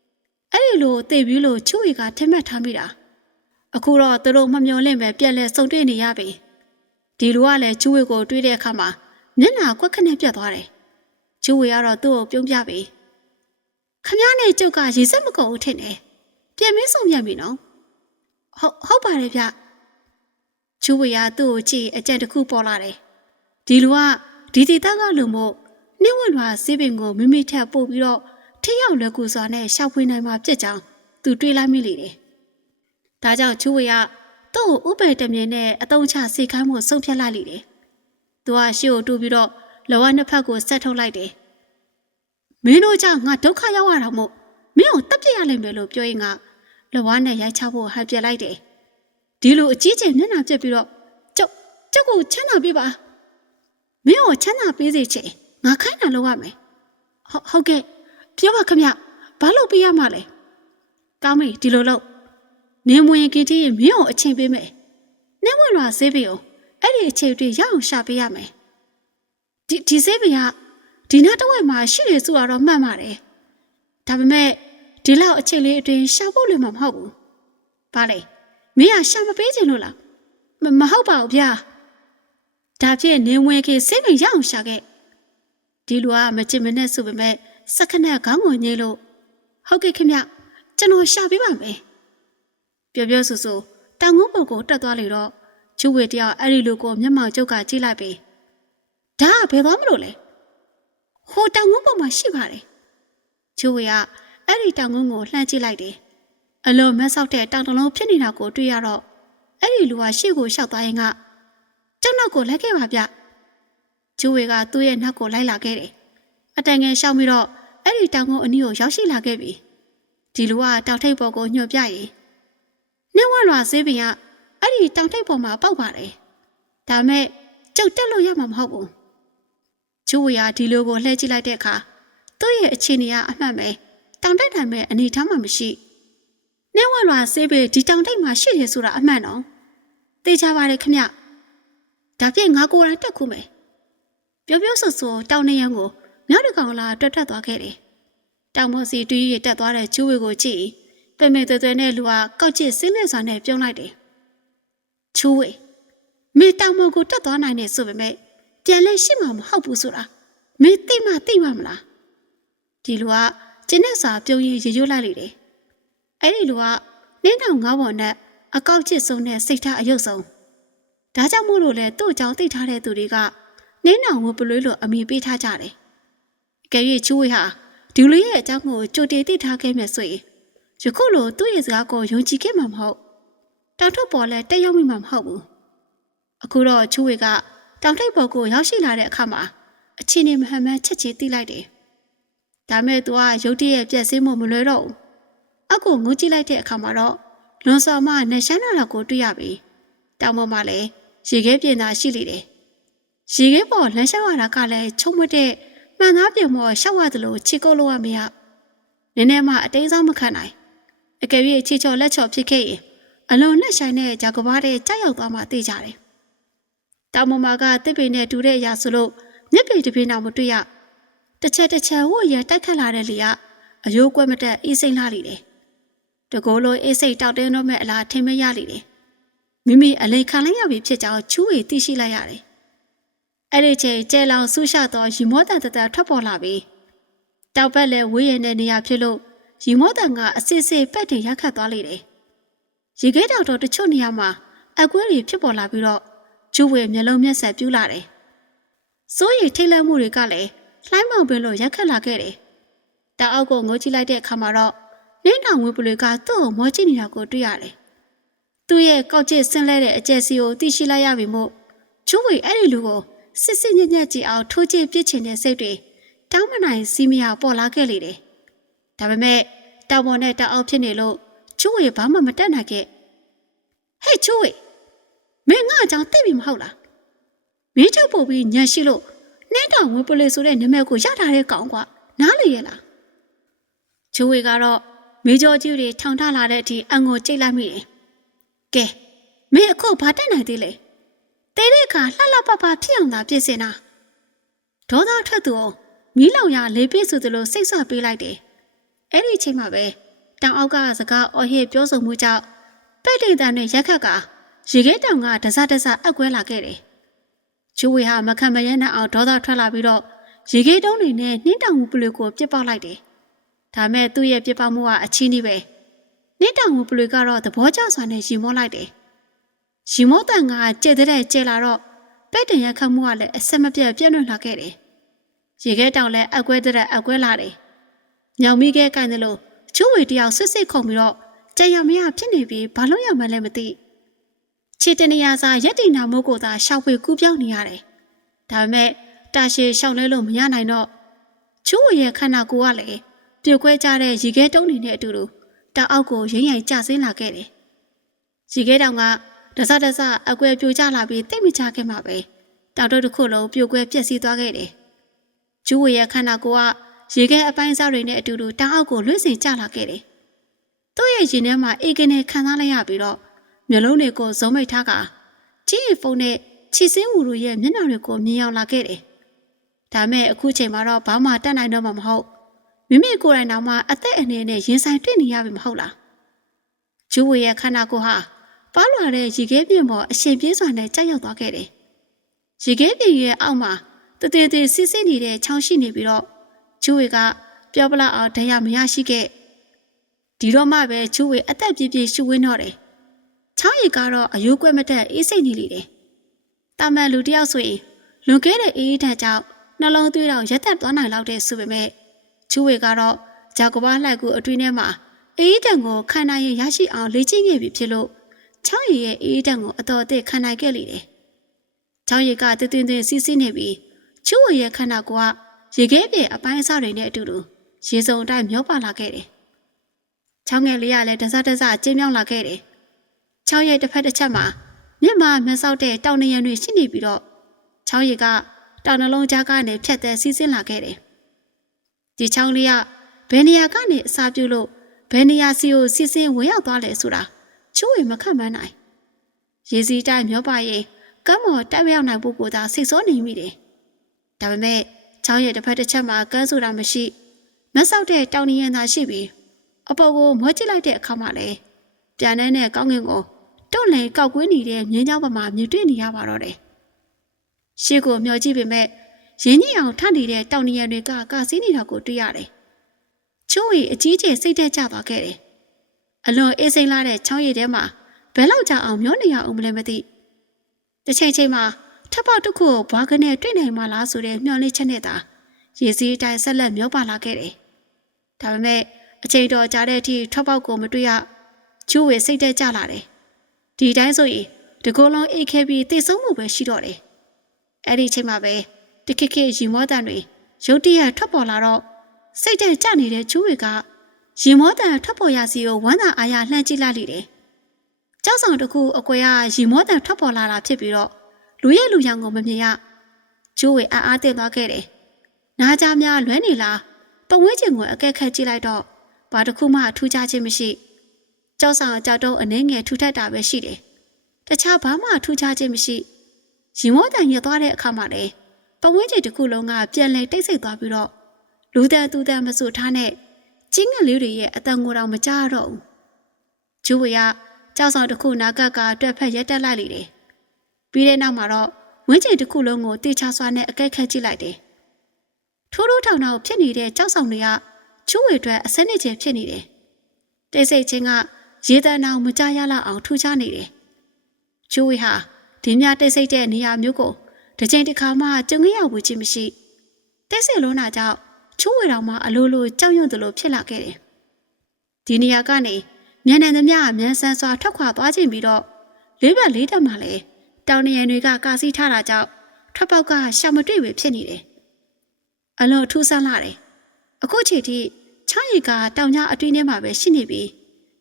။အဲ့ဒီလိုသိပြီးလို့ကျူဝေကထင်မှတ်ထားမိတာ။အခုတော့သူတို့မမျော်လင့်ပဲပြက်လက်စုံတွေ့နေရပြီ။ဒီလူကလည်းကျူဝေကိုတွေးတဲ့အခါမှာမျက်နှာကွက်ခနဲ့ပြတ်သွားတယ်။ကျူဝေကတော့သူ့ကိုပြုံးပြပြီ။ခမည်းနဲ့ကျုပ်ကရေစက်မကုန်ဘူးထင်တယ်။ပြန်မင်းဆုံးမြတ်ပြီနော်။ဟုတ်ပါတယ်ဗျ။ကျူဝေကသူ့ကိုကြည့်အကြံတစ်ခုပေါ်လာတယ်။ဒီလူကဒီဒေသကလူမို့နှင်းဝင်လွာဆေးပင်ကိုမိမိထက်ပို့ပြီးတော့ထိရောက်လွယ်ကူစွာနဲ့ရှောက်ဖွေးနိုင်မှာပြစ်ကြောင်းသူတွေးလိုက်မိလေတယ်။ဒါကြောင့်ကျူဝေကသူ့ကိုဥပ္ပေတမြင်နဲ့အတုံးချစေခိုင်းမှုဆုံးဖြတ်လိုက်လေတယ်။သူကရှေ့ကိုတူပြီးတော့လောကနှစ်ဖက်ကိုဆက်ထုတ်လိုက်တယ်။မင်းတို့ကြောင့်ငါဒုက္ခရောက်ရတာမို့မင်းကိုတပ်ပြရလိမ့်မယ်လို့ပြောရင်ကလောကနဲ့ရိုက်ချဖို့ဟန်ပြလိုက်တယ်။ဒီလိုအကြီးကျယ်မျက်နှာပြက်ပြီးတော့ကျုပ်ကိုချမ်းသာပေးပါ။မင်းကိုချမ်းသာပေးစေချင်ငါခိုင်းတာလုပ်ရမယ်။ဟုတ်ကဲ့ပြောပါခမဘာလို့ပေးရမှာလဲ။ကောင်းပြီဒီလိုလုပ်နေမဝင်ကင်းတီးရင်မင်းကိုအချိန်ပေးမယ်။နေဝင်လာဆေးပေးအောင်အဲ့ဒီအချိန်တွေရအောင်ရှာပေးရမယ်။ဒီဆေးပေးကဒီနားတစ်ဝက်မှာရှိတယ်ဆိုတာတော့မှတ်ပါတယ်။ဒါပေမဲ့ဒီလောက်အချိန်လေးအတွင်းရှာဖို့လည်းမဟုတ်ဘူး။ဘာလဲမင်းကရှာမပေးချင်လို့လား။မဟုတ်ပါဘူးဗျာ။ဒါဖြင့်နေဝင်ကင်းဆေးပေးရအောင်ရှာခဲ့။ဒီလူကမချင်မနဲ့ဆိုပေမဲ့စက္ကန့်ခေါင်းကိုညှိလို့ဟုတ်ကဲ့ခင်ဗျကျွန်တော်ရှာပေးပါမယ်။ပြောဆိုတောင်ငုံပုံကိုတက်သွားလေတော့ကျူဝေတယောက်အဲ့ဒီလူကိုမျက်မှောက်ကျုပ်ကကြည့်လိုက်ပြီ။ဒါကဘယ်သွားမလို့လဲ။ဟိုတောင်ငုံပုံမှာရှိပါတယ်။ကျူဝေကအဲ့ဒီတောင်ငုံကိုလှမ်းကြည့်လိုက်တယ်။အလုံးမဆောက်တဲ့တောင်တလုံးဖြစ်နေတာကိုတွေ့ရတော့အဲ့ဒီလူကရှေ့ကိုရှောက်သွားရင်ကကျုပ်နောက်ကိုလိုက်ခဲ့ပါဗျ။ကျူဝေကသူ့ရဲ့နောက်ကိုလိုက်လာခဲ့တယ်။အတန်ငယ်ရှောက်ပြီးတော့အဲ့ဒီတောင်ငုံအနီးကိုရောက်ရှိလာခဲ့ပြီ။ဒီလူကတောင်ထိပ်ပေါ်ကိုညှို့ပြရင်နှင်းဝလွာဆေးပင်ကအဲ့ဒီတောင်ထိပ်ပေါ်မှာပေါက်ပါတယ်။ဒါမဲ့ကျုပ်တက်လို့ရမှာမဟုတ်ဘူး။ကျူဝေကဒီလိုကိုလှည့်ကြည့်လိုက်တဲ့အခါသူ့ရဲ့အခြေအနေကအမှန်ပဲတောင်တက်နိုင်မဲ့အနေထားမှမရှိ။နှင်းဝလွာဆေးပင်ဒီတောင်ထိပ်မှာရှိတယ်ဆိုတာအမှန်တော့သိကြပါတယ်ခင်ဗျ။ဒါဖြင့်ငါကိုယ်တိုင်တက်ခုမယ်။ပြောဆိုတောင်နေရန်ကိုမြောက်တကောင်လာတွတ်ထွက်သွားခဲ့တယ်။တောင်မော်စီတူးရီတက်သွားတဲ့ကျူဝေကိုကြည့်ပမေသွဲသွဲနဲ့လူကကောက်ချစ်စင်းလက်စွာနဲ့ပြုံးလိုက်တယ်။ချူဝေမေတောင်မော်ကိုတက်သွားနိုင်နေဆိုပေမဲ့ပြန်လဲရှိမှာမဟုတ်ဘူးဆိုတာမေသိမှမလား။ဒီလူကကျင်းနဲ့စာပြုံးရီရွလိုက်လေတယ်။အဲ့ဒီလူကနင်းတောင်ငါးပေါ်နဲ့အကောက်ချစ်ဆုံးနဲ့စိတ်ထားအယုတ်ဆုံး။ဒါကြောင့်မို့လို့လေသူ့အကြောင်းသိထားတဲ့သူတွေကနင်းတောင်ဝပလွေးလို့အမိပေးထားကြတယ်။ကဲ၍ချူဝေဟာဒီလူရဲ့အကြောင်းကိုကြိုတင်သိထားခဲ့မယ်ဆိုရင်ယခုလိုသူ့ရဲ့စကားကိုယုံကြည်ခဲ့မှာမဟုတ်တောင်ထုပ်ပေါ်လဲတက်ရောက်မိမှာမဟုတ်ဘူးအခုတော့ချူဝေကတောင်ထိပ်ပေါ်ကိုရောက်ရှိလာတဲ့အခါမှာအချင်းနေမဟန်မှန်ချက်ချင်းသိလိုက်တယ်ဒါမဲ့သူကရုတ်တရက်ပြက်စင်းမှုမလွယ်တော့ဘူးအကူငုံကြည့်လိုက်တဲ့အခါမှာတော့လွန်စော်မနဲ့ရှမ်းနာလောက်ကိုတွေ့ရပြီတောင်ပေါ်မှာလည်းရေခဲပြင်သာရှိလေတယ်ရေခဲပေါ်လမ်းလျှောက်ရတာကလည်းချုံမတဲ့မှန်သားပြင်ပေါ်ရှောက်ရတယ်လို့ချီကုတ်လို့ရမရနည်းနည်းမှအတိတ်ဆုံးမခံနိုင်အကယ်၍ချီချော်လက်ချော်ဖြစ်ခဲ့ရင်အလွန်နဲ့ဆိုင်တဲ့ဂျာကဘာတဲ့ကြောက်ရောက်သွားမှသိကြတယ်တောင်ပေါ်မှာကတစ်ပင်နဲ့တူတဲ့အရာဆိုလို့မျက်ပေတစ်ပင်တော့မတွေ့ရ တစ်ချက်ဝတ်ရတိုက်ခတ်လာတဲ့လေကအယိုးကွက်မတက်အေးစိမ့်လာလိတယ်တကိုယ်လိုအေးစိတ်တောက်တင်းတော့မဲ့အလားထင်မရလိတယ်မိမိအလိန်ခံလိုက်ရပြီဖြစ်ကြောင်းချူဝေသိရှိလိုက်ရတယ်အဲ့ဒီချိန်ကျဲလောင်ဆူရှသောရီမောတန်တတထွက်ပေါ်လာပြီးတောက်ဘက်လည်းဝေးရတဲ့နေရာဖြစ်လို့ရီမောတန်ကအစစ်စစ်ပက်တင်ရက်ခတ်သွားလိတယ်ရေခဲတောက်တော့တချို့နေရာမှာအကွဲတွေဖြစ်ပေါ်လာပြီးတော့ချူဝေမျက်လုံးမျက်ဆက်ပြူးလာတယ်စိုးရိမ်ထိတ်လန့်မှုတွေကလည်းလှိုင်းမောင်ပင်လို့ရက်ခတ်လာခဲ့တယ်တောက်အောက်ကိုငိုကြည့်လိုက်တဲ့အခါမှာတော့နင်းတောင်ဝင်းပလွေကသူ့ကိုမောကြည့်နေတာကိုတွေ့ရတယ်သူ့ရဲ့ကောက်ကျစ်ဆင်းလဲတဲ့အကျဲစီကိုသိရှိလိုက်ရပြီမို့ချူဝေအဲ့ဒီလူကိုစစ်စစ်ညက်ညက်ကြည့်အောင်ထိုးကြည့်ပြစ်ချင်တဲ့စိတ်တွေတောင်းမနိုင်စီးမရပေါ်လာခဲ့လေတယ်ဒါပေမဲ့တောင်ပေါ်နဲ့တောင်အောက်ဖြစ်နေလို့ချူဝေဘာမှမတတ်နိုင်ခဲ့ဟဲ့ချူဝေမင်းငါအကြောင်းသိပြီမဟုတ်လားမင်းချုပ်ပို့ပြီးညံရှိလို့နှင်းတောင်ဝင်းပလွေဆိုတဲ့နာမည်ကိုရထားတဲ့ကောင်ကနားလေရလားချူဝေကတော့မေကျော်ကြီးတွေထောင်ထလာတဲ့အထိအံကိုကြိတ်လိုက်မိတယ်။ကဲမင်းအခုဘာတက်နိုင်သေးလဲ။တဲတဲ့အခါလှလှပပဖြစ်အောင်သာပြင်ဆင်တာ။ဒေါသထွက်သူအောင်မီးလောင်ရလေးပြည့်စုသလိုစိတ်ဆွပေးလိုက်တယ်။အဲ့ဒီအချိန်မှာပဲတောင်အောက်ကစကားအော်ဟစ်ပြောဆိုမှုကြောင့်ပဲ့တိတ်တန်နဲ့ရက်ခတ်ကရေခဲတောင်ကတစအကွဲလာခဲ့တယ်။ချူဝေဟာမခံမရနဲ့အောင်ဒေါသထွက်လာပြီးတော့ရေခဲတုံးတွေနဲ့နှင်းတောင်ပလွေကိုပြစ်ပေါက်လိုက်တယ်။ဒါမဲ့သူ့ရဲ့ပြစ်ပေါက်မှုကအချီးနှီးပဲနှင်းတောင်ပလွေကတော့သဘောကျစွာနဲ့ရီမောလိုက်တယ်။ရီမောတန်ကကြဲတဲ့ကြဲလာတော့ပဲ့တင်ရခတ်မှုကလည်းအဆက်မပြတ်ပြန့်လွင့်လာခဲ့တယ်။ရေခဲတောင်လည်းအကွဲတဲ့အကွဲလာတယ်။ညောင်မိခဲကိုင်းတယ်လို့ချူဝေတယောက်ဆွစ်စစ်ခုံပြီးတော့ကြံရမရဖြစ်နေပြီးဘာလို့ရမှန်းလည်းမသိ။ခြေတနေရာစာရက်တင်နာမိုးကိုသာရှောက်ပွေကူးပြောင်းနေရတယ်။ဒါပေမဲ့တာရှည်ရှောက်လဲလို့မရနိုင်တော့ချူဝေရဲ့ခန္ဓာကိုယ်ကလည်းပြိုကွဲကြတဲ့ရေခဲတုံးတွေနဲ့အတူတူတောင်အောက်ကိုရိမ့်ရိုင်ကျဆင်းလာခဲ့တယ်။ရေခဲတောင်ကတစအကွဲပြိုကျလာပြီးတိတ်မချခဲ့မှာပဲတောင်တုတ်တစ်ခုလုံးပြိုကွဲပျက်စီးသွားခဲ့တယ်။ကျူးဝေရဲ့ခန္ဓာကိုယ်ကရေခဲအပိုင်းစားတွေနဲ့အတူတူတောင်အောက်ကိုလွင့်စင်ကျလာခဲ့တယ်။သူ့ရဲ့ရင်ထဲမှာအေးကနေခံစားလိုက်ရပြီးတော့မျိုးလုံးတွေကိုဇုံမိတ်ထားကကြီးရီဖုန်းနဲ့ချီစင်းဝူတို့ရဲ့မျက်နှာတွေကိုမြင်ရောက်လာခဲ့တယ်။ဒါမဲ့အခုချိန်မှာတော့ဘာမှတတ်နိုင်တော့မှမဟုတ်မိမိကိုယ်တိုင်တော့မှအသက်အနေနဲ့ရင်ဆိုင်တွေ့နေရပြီမဟုတ်လားကျူးဝေရဲ့ခန္ဓာကိုယ်ဟာပါလွာတဲ့ရေခဲပြင်ပေါ်အရှင်ပြေးစွာနဲ့ကြောက်ရောက်သွားခဲ့တယ်ရေခဲပြင်ရဲ့အောက်မှာတည်စစ်စစ်နေတဲ့ချောင်းရှိနေပြီးတော့ကျူးဝေကပြောပလောက်အောင်ဒဏ်ရာမရရှိခဲ့ဒီတော့မှပဲကျူးဝေအသက်ပြည့်ပြည့်ရှူဝင်းတော့တယ်ချောင်းရီကတော့အယိုးကွက်မတက်အေးစိတ်နေလေတယ်တာမန်လူတယောက်ဆိုရင်လွန်ခဲ့တဲ့အေးဓာတ်ကြောင့်နှလုံးသွေးတောင်ရက်သက်သွားနိုင်လောက်တဲ့ဆိုပေမဲ့ချူဝေကတော့ဂျာကဘာလှိုက်ကူအတွင်းထဲမှာအေးတန်ကိုခံနိုင်ရရှိအောင်လေ့ကျင့်ခဲ့ပြီဖြစ်လို့ချောင်းရည်ရဲ့အေးတန်ကိုအတော်အသင့်ခံနိုင်ခဲ့လေတယ်။ချောင်းရည်ကတင်းစီးစီးနေပြီးချူဝေရဲ့ခန္ဓာကိုယ်ကရေခဲပြေအပိုင်းအစတွေနဲ့အတူတူရေစုံအတိုင်းမျောပါလာခဲ့တယ်။ချောင်းငယ်လေးကလည်းတစကျင်းမြောင်းလာခဲ့တယ်။ချောင်းရည်တစ်ဖက်တစ်ချက်မှာမြင့်မာမဆောက်တဲ့တောင်နရံတွေရှိနေပြီးတော့ချောင်းရည်ကတောင်နှလုံးကြားကနေဖြတ်တဲ့စီးဆင်းလာခဲ့တယ်။ဒီချောင်းလေးကဘယ်နေရာကနေအစာပြုလို့ဘယ်နေရာစီကိုစီးဆင်းဝင်ရောက်သွားလဲဆိုတာချူဝေမခန့်မှန်းနိုင်ရေစီတိုင်းမျောပါရင်ကမ်းမော်တက်ရောက်နိုင်ဖို့ကိုသာစိတ်စောနေမိတယ်ဒါပေမဲ့ချောင်းရဲ့တစ်ဖက်တစ်ချက်မှာကမ်းဆိုတာမရှိမဆောက်တဲ့တောင်နရံသာရှိပြီးအပေါ်ကိုမွှေးကြည့်လိုက်တဲ့အခါမှာလေပြန်တဲ့ကောင်းကင်ကိုတွန့်လည်ကောက်ကွင်းနေတဲ့မြင်းချောင်းပေါ်မှာမြင်တွေ့နေရပါတော့တယ်ရှေ့ကိုမျှော်ကြည့်ပေမဲ့ရင်းကြီးအောင်ထနေတဲ့တောင်နရံတွေကကစီးနေတာကိုတွေ့ရတယ်ချူဝေအကြီးကျယ်စိတ်သက်ကြသွားခဲ့တယ်။အလွန်အေးစိမ့်လာတဲ့ချောင်းရည်ထဲမှာဘယ်လောက်ကြာအောင်မျောနေရအောင်မလဲမသိ။တစ်ချိန်မှာထပ်ပေါက်တစ်ခုကိုဘွားကနေတွေ့နိုင်မှလားဆိုတဲ့မျှော်လင့်ချက်နဲ့သာရေစီးတိုင်းဆက်လက်မျောပါလာခဲ့တယ်။ဒါပေမဲ့အချိန်တော်ကြာတဲ့အထိထပ်ပေါက်ကိုမတွေ့ရချူဝေစိတ်သက်ကြလာတယ်။ဒီတိုင်းဆိုရင်တကောလုံးအိတ်ခဲပြီးသိဆုံးမှုပဲရှိတော့တယ်။အဲ့ဒီချိန်မှာပဲတခက်ခဲရီမောတန်တွေရုတ်တရက်ထွက်ပေါ်လာတော့စိတ်ထဲကျနေတဲ့ချူဝေကရင်မောတန်ထွက်ပေါ်ရစီကိုဝမ်းသာအားရလှမ်းကြည့်လိုက်လေတယ်။ကြောက်ဆောင်တစ်ခုအကွယ်ကရင်မောတန်ထွက်ပေါ်လာတာဖြစ်ပြီးတော့လူရဲ့လူရောင်ကိုမမြင်ရချူဝေအားတင်သွားခဲ့တယ်။နားကြားများလွဲနေလားပတ်ဝန်းကျင်ကိုအကဲခတ်ကြည့်လိုက်တော့ဘာတစ်ခုမှထူးခြားခြင်းမရှိ။ကြောက်ဆောင်ကြောက်တုံးအနှဲငယ်ထူထပ်တာပဲရှိတယ်။တခြားဘာမှထူးခြားခြင်းမရှိ။ရင်မောတန်ရသွားတဲ့အခါမှာလေပတ်ဝန်းကျင်တစ်ခုလုံးကပြန်လဲတိတ်ဆိတ်သွားပြီးတော့ လူတန်သူတန်မစွထားနဲ့ကျင်းငယ်လေးတွေရဲ့အတန်ကိုတော့မကြားတော့ဘူးကျူဝေကကြောက်ဆောင်တစ်ခုနာကကတွက်ဖက်ရက်တက်လိုက်လေတယ်ပြီးတဲ့နောက်မှာတော့ဝင်းကျင်တစ်ခုလုံးကိုတေချာစွာနဲ့အကဲခတ်ကြည့်လိုက်တယ်ထိုးထိုးထောင်ထောင်ဖြစ်နေတဲ့ကြောက်ဆောင်တွေကကျူဝေအတွက်အစနစ်ချင်းဖြစ်နေတယ်တိတ်ဆိတ်ချင်းကရေတန်းအောင်မကြားရလောက်အောင်ထူခြားနေတယ်ကျူဝေဟာဒီမြတိတ်ဆိတ်တဲ့နေရာမျိုးကိုတစ်ချိန်တစ်ခါမှကြုံရဘူးချင်းမရှိတိတ်ဆိတ်လုံးနာကြောင့်ကျူဝေတော်မှအလိုလိုကြောက်ရွံ့သလိုဖြစ်လာခဲ့တယ်ဒီနေရာကနေမြန်နေသမျှမြန်ဆန်စွာထွက်ခွာသွားခြင်းပြီးတော့လေးဘက်လေးတက်မှလည်းတောင်နေရံတွေကကာစီးထားတာကြောင့်ထွက်ပေါက်ကရှာမတွေ့ပဲဖြစ်နေတယ်အလွန်ထူးဆန်းလာတယ်အခုချိန်ထိချောင်းရီကတောင်ကြားအတွင်းထဲမှာပဲရှိနေပြီး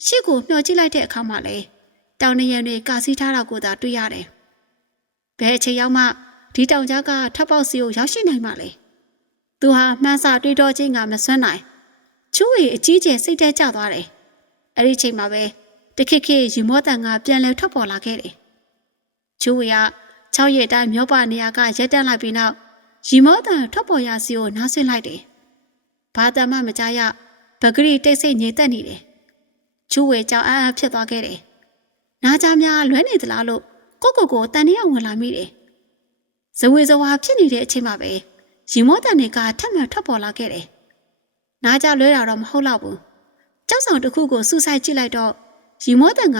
ရှေ့ကိုမျှော်ကြည့်လိုက်တဲ့အခါမှာလည်းတောင်နေရံတွေကာစီးထားတာကိုသာတွေ့ရတယ်ဘယ်အချိန်ရောက်မှဒီတောင်ကြားကထပ်ပေါက်စီကိုရောက်ရှိနိုင်မှလဲသူဟာမှန်းစာတွေးတောခြင်းကမစွမ်းနိုင်ချူဝေအကြီးကျယ်စိတ်ထဲကျသွားတယ်အဲ့ဒီချိန်မှာပဲတခိခိရီမောတန်ကပြန်လဲထွက်ပေါ်လာခဲ့တယ်ချူဝေက6ရက်တိုင်းမျောပါနေရာကရက်တက်လိုက်ပြီးနောက်ရီမောတန်ထွက်ပေါ်ရစီကိုနားဆွင့်လိုက်တယ်ဘာတမှမကြားရပဂရီတိတ်ဆိတ်ငြိမ်သက်နေတယ်ချူဝေကြောင်အားဖြစ်သွားခဲ့တယ်နားကြားများလွဲနေသလားလို့ကိုတန်နေရဝင်လာမိတယ်ဇဝေဇဝါဖြစ်နေတဲ့အချိန်မှာပဲရီမောတန်တွေကထပ်မံထွက်ပေါ်လာခဲ့တယ်နားကြားလွဲတာတော့မဟုတ်တော့ဘူးကြောက်ဆောင်တစ်ခုကိုစူးစိုက်ကြည့်လိုက်တော့ရီမောတန်က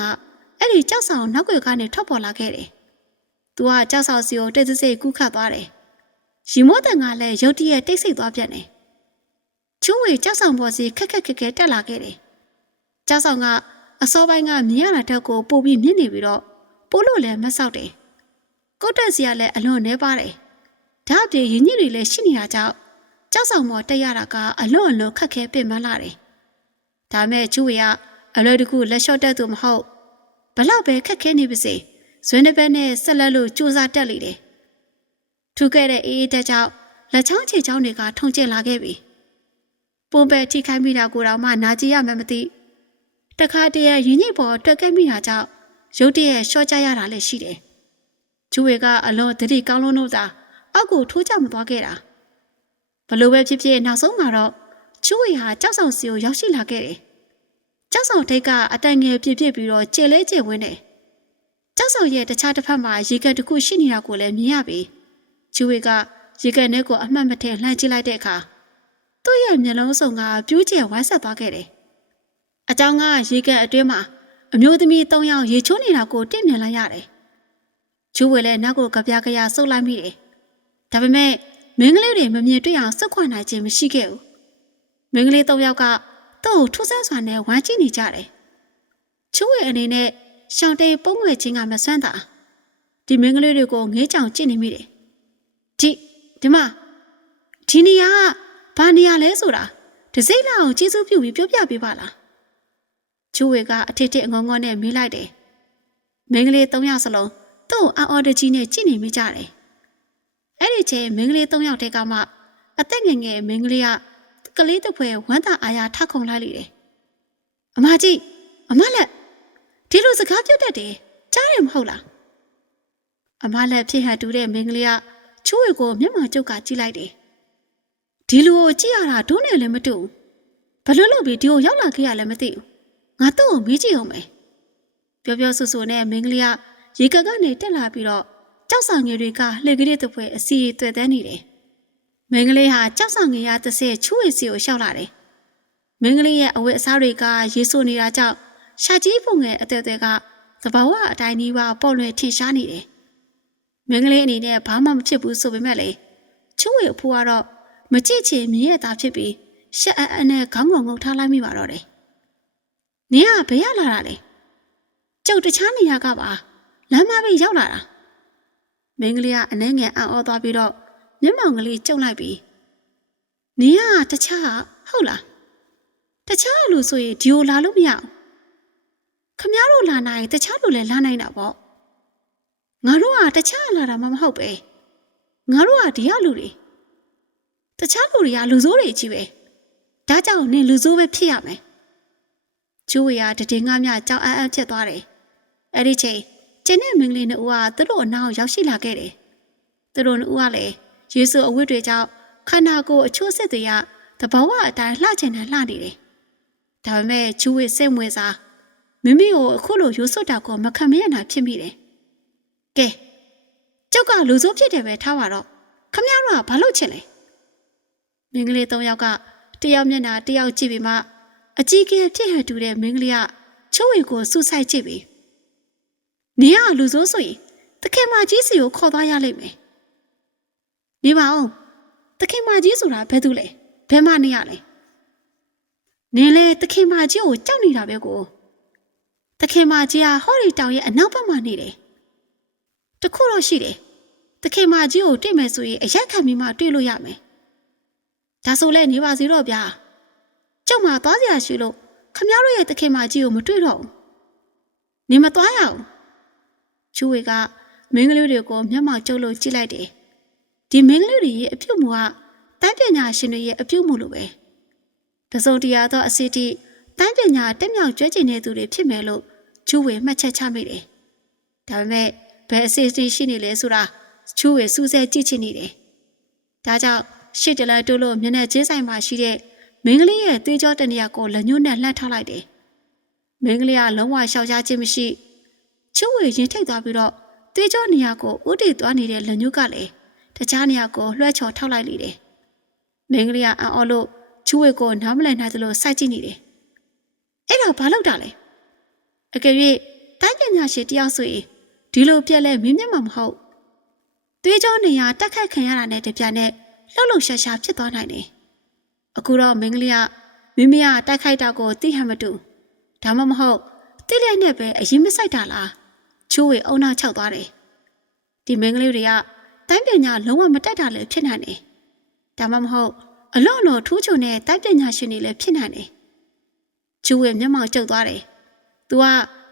အဲ့ဒီကြောက်ဆောင်နောက်ွယ်ကနေထွက်ပေါ်လာခဲ့တယ်သူကကြောက်ဆောင်စီကိုတိတ်ဆိတ်ကူးခတ်သွားတယ်ရီမောတန်ကလည်းရုတ်တရက်တိတ်ဆိတ်သွားပြန်တယ်ချူဝေကြောက်ဆောင်ပေါ်စီခက်တက်လာခဲ့တယ်ကြောက်ဆောင်ကအစောပိုင်းကမြင်ရတာတက်ကိုပို့ပြီးမြင်နေပြီးတော့ပို့လို့လည်းမဆောက်တယ်ကုတ်တက်စီကလည်းအလွန်နှဲပါတယ်ဒါအပြင်ရင်းညစ်တွေလည်းရှိနေတာကြောင့်ကြောက်ဆောင်ပေါ်တက်ရတာကအလွန်ခက်ခဲပင်ပန်းလာတယ်ဒါမဲ့ချူဝေကအလွယ်တကူလက်လျှော့တက်သူမဟုတ်ဘလောက်ပဲခက်ခဲနေပါစေဇွဲနှစ်ဘက်နဲ့ဆက်လက်လို့ကြိုးစားတက်လေတယ်ထူခဲ့တဲ့အေးတက်ကြောင့်လက်ချောင်းချေချောင်းတွေကထုံကျလာခဲ့ပြီပုံပဲထိခိုင်းမိတာကိုတော့မှနာကြည့်ရမှမသိတခါတည်းရင်းညစ်ပေါ်တွက်ခဲ့မိတာကြောင့်ရုတ်တရက်ရှော့ကြရတာလည်းရှိတယ်ကျူဝေကအလွန်သတိကောင်းလုံးလို့သာအောက်ကိုထိုးချမသွားခဲ့တာဘလို့ပဲဖြစ်ဖြစ်နောက်ဆုံးမှာတော့ကျူဝေဟာကြောက်ဆောင်စီကိုရောက်ရှိလာခဲ့တယ်ကြောက်ဆောင်ထိတ်ကအတိုင်ငယ်ပြစ်ပြီးတော့ကျေလဲကျေဝင်းတယ်ကြောက်ဆောင်ရဲ့တခြားတစ်ဖက်မှာရေကက်တစ်ခုရှိနေတာကိုလည်းမြင်ရပြီကျူဝေကရေကက်နဲ့ကိုအမှတ်မထင်လှမ်းကြည့်လိုက်တဲ့အခါသူ့ရဲ့မျက်လုံးစုံကပြူးကျဲဝိုင်းဆက်သွားခဲ့တယ်အကြောင်းကရေကက်အတွင်းမှာအမျိုးသမီး3ယောက်ရေချိုးနေတာကိုတင့်မြင်လိုက်ရတယ်ကျူဝေလည်းနောက်ကိုကြပြကြရဆုပ်လိုက်မိတယ်ဒါပေမဲ့မင်းကလေးတွေမမြင်တွေ့အောင်စုပ်ခွာနိုင်ခြင်းမရှိခဲ့ဘူးမင်းကလေး3ယောက်ကသူ့ကိုထူးဆန်းစွာနဲ့ဝမ်းကြည့်နေကြတယ်ချူဝေအနေနဲ့ရှောင်းတေးပုံးငွေချင်းကမစွမ်းတာဒီမင်းကလေးတွေကိုငေးကြောင်ကြည့်နေမိတယ်ဒီမှာဒီနေရာကဘာနေရာလဲဆိုတာတစိမ့်လောက်အောင်ကျေးဇူးပြုပြီးပြောပြပေးပါလားချူဝေကအထစ်ထစ်အငုံငုံနဲ့မေးလိုက်တယ်မင်းကလေး3ယောက်စလုံးသူ့ကိုအော်တကြီးနဲ့ကြည့်နေမိကြတယ်အဲ့ဒီချိန်မင်းကလေး3ယောက်တည်းကမှအသက်ငယ်ငယ်မင်းကလေးကလေးတစ်ဖွဲဝမ်းသာအားရထခုန်လိုက်လေတယ်အမကြီးအမလက်ဒီလိုစကားပြောတတ်တယ်ကြားရမဟုတ်လားအမလက်ဖြစ်ဟန်တူတဲ့မင်းကလေးကချူဝေကိုမျက်မှောင်ကျုပ်ကကြည့်လိုက်တယ်ဒီလိုကိုကြည့်ရတာဒုနဲ့လည်းမတူဘူးဘလို့လို့ပြီးဒီကိုရောက်လာခဲ့ရလည်းမသိဘူးငါတော့မေးကြည့်အောင်မယ်ပြောဆူနဲ့မင်းကလေးကရေကက်ကနေတက်လာပြီးတော့ကြောက်ဆောင်ငယ်တွေကလှေကလေးတစ်ဖွဲအစီတွေ့တဲ့နေတယ်မင်းကလေးဟာကြောက်ဆောင်ငယ်ရတစ်ဆဲချူဝေစီကိုရှောက်လာတယ်မင်းကလေးရဲ့အဝတ်အစားတွေကရေဆိုးနေတာကြောင့်ရှာကြီးပုံငယ်အသေးကသဘာဝအတိုင်းကြီးပါပေါ်လွင်ထင်ရှားနေတယ်မင်းကလေးအနေနဲ့ဘာမှမဖြစ်ဘူးဆိုပေမဲ့လေချူဝေအဖိုးကတော့မကြည့်ချင်မြင်ရတာဖြစ်ပြီးရှက်အနဲ့ခေါင်းငုံထားလိုက်မိပါတော့တယ်။နင်ကဘယ်ရလာတာလဲ။ကျုပ်တခြားနေရာကပါလမ်းမဘေးရောက်လာတာ။မင်းကလေးကအနှဲငယ်အံ့ဩသွားပြီးတော့မျက်မှောင်ကလေးကျုံလိုက်ပြီးနင်ကတခြားဟုတ်လား။တခြားလူဆိုရင်ဒီကိုလာလို့မရဘူး။ခမည်းတော်လာနိုင်တခြားလူလည်းလာနိုင်တာပေါ့။ငါတို့ကတခြားလာတာမှမဟုတ်ပဲ။ငါတို့ကဒီရောက်လူတွေတခြားလူတွေကလူဆိုးတွေကြီးပဲဒါကြောင့်နင်လူဆိုးပဲဖြစ်ရမယ်ကျိုးဝေကတည်ငါမြကြောင်အပ်ဖြစ်သွားတယ်အဲ့ဒီချိန်ကျင်းနဲ့မင်းကလေးနှစ်ဦးကသူတို့အနားကိုရောက်ရှိလာခဲ့တယ်သူတို့နှစ်ဦးကလည်းယေရှုအဝတ်တွေကြောင့်ခန္ဓာကိုယ်အချို့စစ်တွေက တဘောဝအတိုင်းလှချင်တယ်လှနေတယ်ဒါပေမဲ့ချူဝေစိတ်ဝင်စားမိမိကိုအခုလိုရိုးစွတ်တာကိုမခံမရနိုင်ဖြစ်မိတယ်ကဲကျောက်ကလူစိုးဖြစ်တယ်ပဲထားပါတော့ခမရတို့ကဘာလို့ချင်လဲမင်းကလေး၃ယောက်ကတယောက်မျက်နှာတယောက်ကြည့်ပြီးမှအကြီးကဲဖြစ်ဟန်တူတဲ့မင်းကလေးကချူဝေကိုစူးစိုက်ကြည့်ပြီးနေရလူစိုးဆိုရင်တခင်မကြီးစီကိုခေါ်သွားရလိမ့်မယ်နေပါအောင်တခင်မကြီးဆိုတာဘယ်သူလဲဘယ်မှနေရလဲနင်းလေတခင်မကြီးကိုကြောက်နေတာပဲကိုတခင်မကြီးကဟော်ရီတောင်ရဲ့အနောက်ဘက်မှာနေတယ်တခုတော့ရှိတယ်တခင်မကြီးကိုတွေ့မယ်ဆိုရင်အရက်ခံပြီးမှတွေ့လို့ရမယ်ဒါဆိုလဲနေပါစီတော့ဗျာကျောက်မှာသွားစရာရှိလို့ခမရတို့ရဲ့တခင်မကြီးကိုမတွေ့တော့ဘူးနေမသွားရအောင်ချူဝေကမင်းကလေးတွေကိုမျက်မှောက်ကျုပ်လို့ကြည့်လိုက်တယ်ဒီမင်းကလေးတွေရဲ့အပြုတ်မှုကတန်းပညာရှင်တွေရဲ့အပြုတ်မှုလိုပဲတစုံတရာသောအစီအတိတန်းပညာတက်မြောက်ကျွမ်းကျင်တဲ့သူတွေဖြစ်မယ်လို့ချူဝေမှတ်ချက်ချမိတယ်ဒါပေမဲ့ဘယ်အစီအတိရှိနေလဲဆိုတာချူဝေစူးစဲကြည့်ချင်နေတယ်ဒါကြောင့်ရှစ်တလဲတိုးလို့မျက်နှာချင်းဆိုင်မှာရှိတဲ့မင်းကလေးရဲ့သွေးကြောတနေရာကိုလက်ညှိုးနဲ့လှမ်းထောက်လိုက်တယ်မင်းကလေးကလုံးဝရှောင်ရှားခြင်းမရှိချူဝေရင်ထိတ်သွားပြီးတော့သွေးကြောနေရာကိုဥတီသွားနေတဲ့လက်ညှိုးကလည်းတခြားနေရာကိုလွှဲချော်ထောက်လိုက်လေတယ်မင်းကလေးကအံ့ဩလို့ချူဝေကိုနားမလည်နိုင်သလိုစိုက်ကြည့်နေတယ်အဲ့တော့ဘာလုပ်တာလဲအကယ်၍တိုင်းပညာရှင်တယောက်ဆိုရင်ဒီလိုပြက်လဲမင်းမျက်မှောက်မဟုတ်သွေးကြောနေရာတက်ခတ်ခံရတာနဲ့တပြိုင်နက်လှုပ်လှုပ်ရှားရှားဖြစ်သွားနိုင်တယ်အခုတော့မင်းကလေးကမိမိကတိုက်ခိုက်တာကိုသိဟန်မတူဒါမှမဟုတ်တိလိုက်နဲ့ပဲအရင်မဆိုင်တာလားချိုးဝေအုံနောက်ချောက်သွားတယ်ဒီမင်းကလေးတွေကတိုင်းပညာလုံးဝမတက်တာလည်းဖြစ်နိုင်တယ်ဒါမှမဟုတ်အလွန်တော်ထူးချွန်တဲ့တိုင်းပညာရှင်တွေလည်းဖြစ်နိုင်တယ်ချိုးဝေမျက်မှောက်ကျုပ်သွားတယ်သူက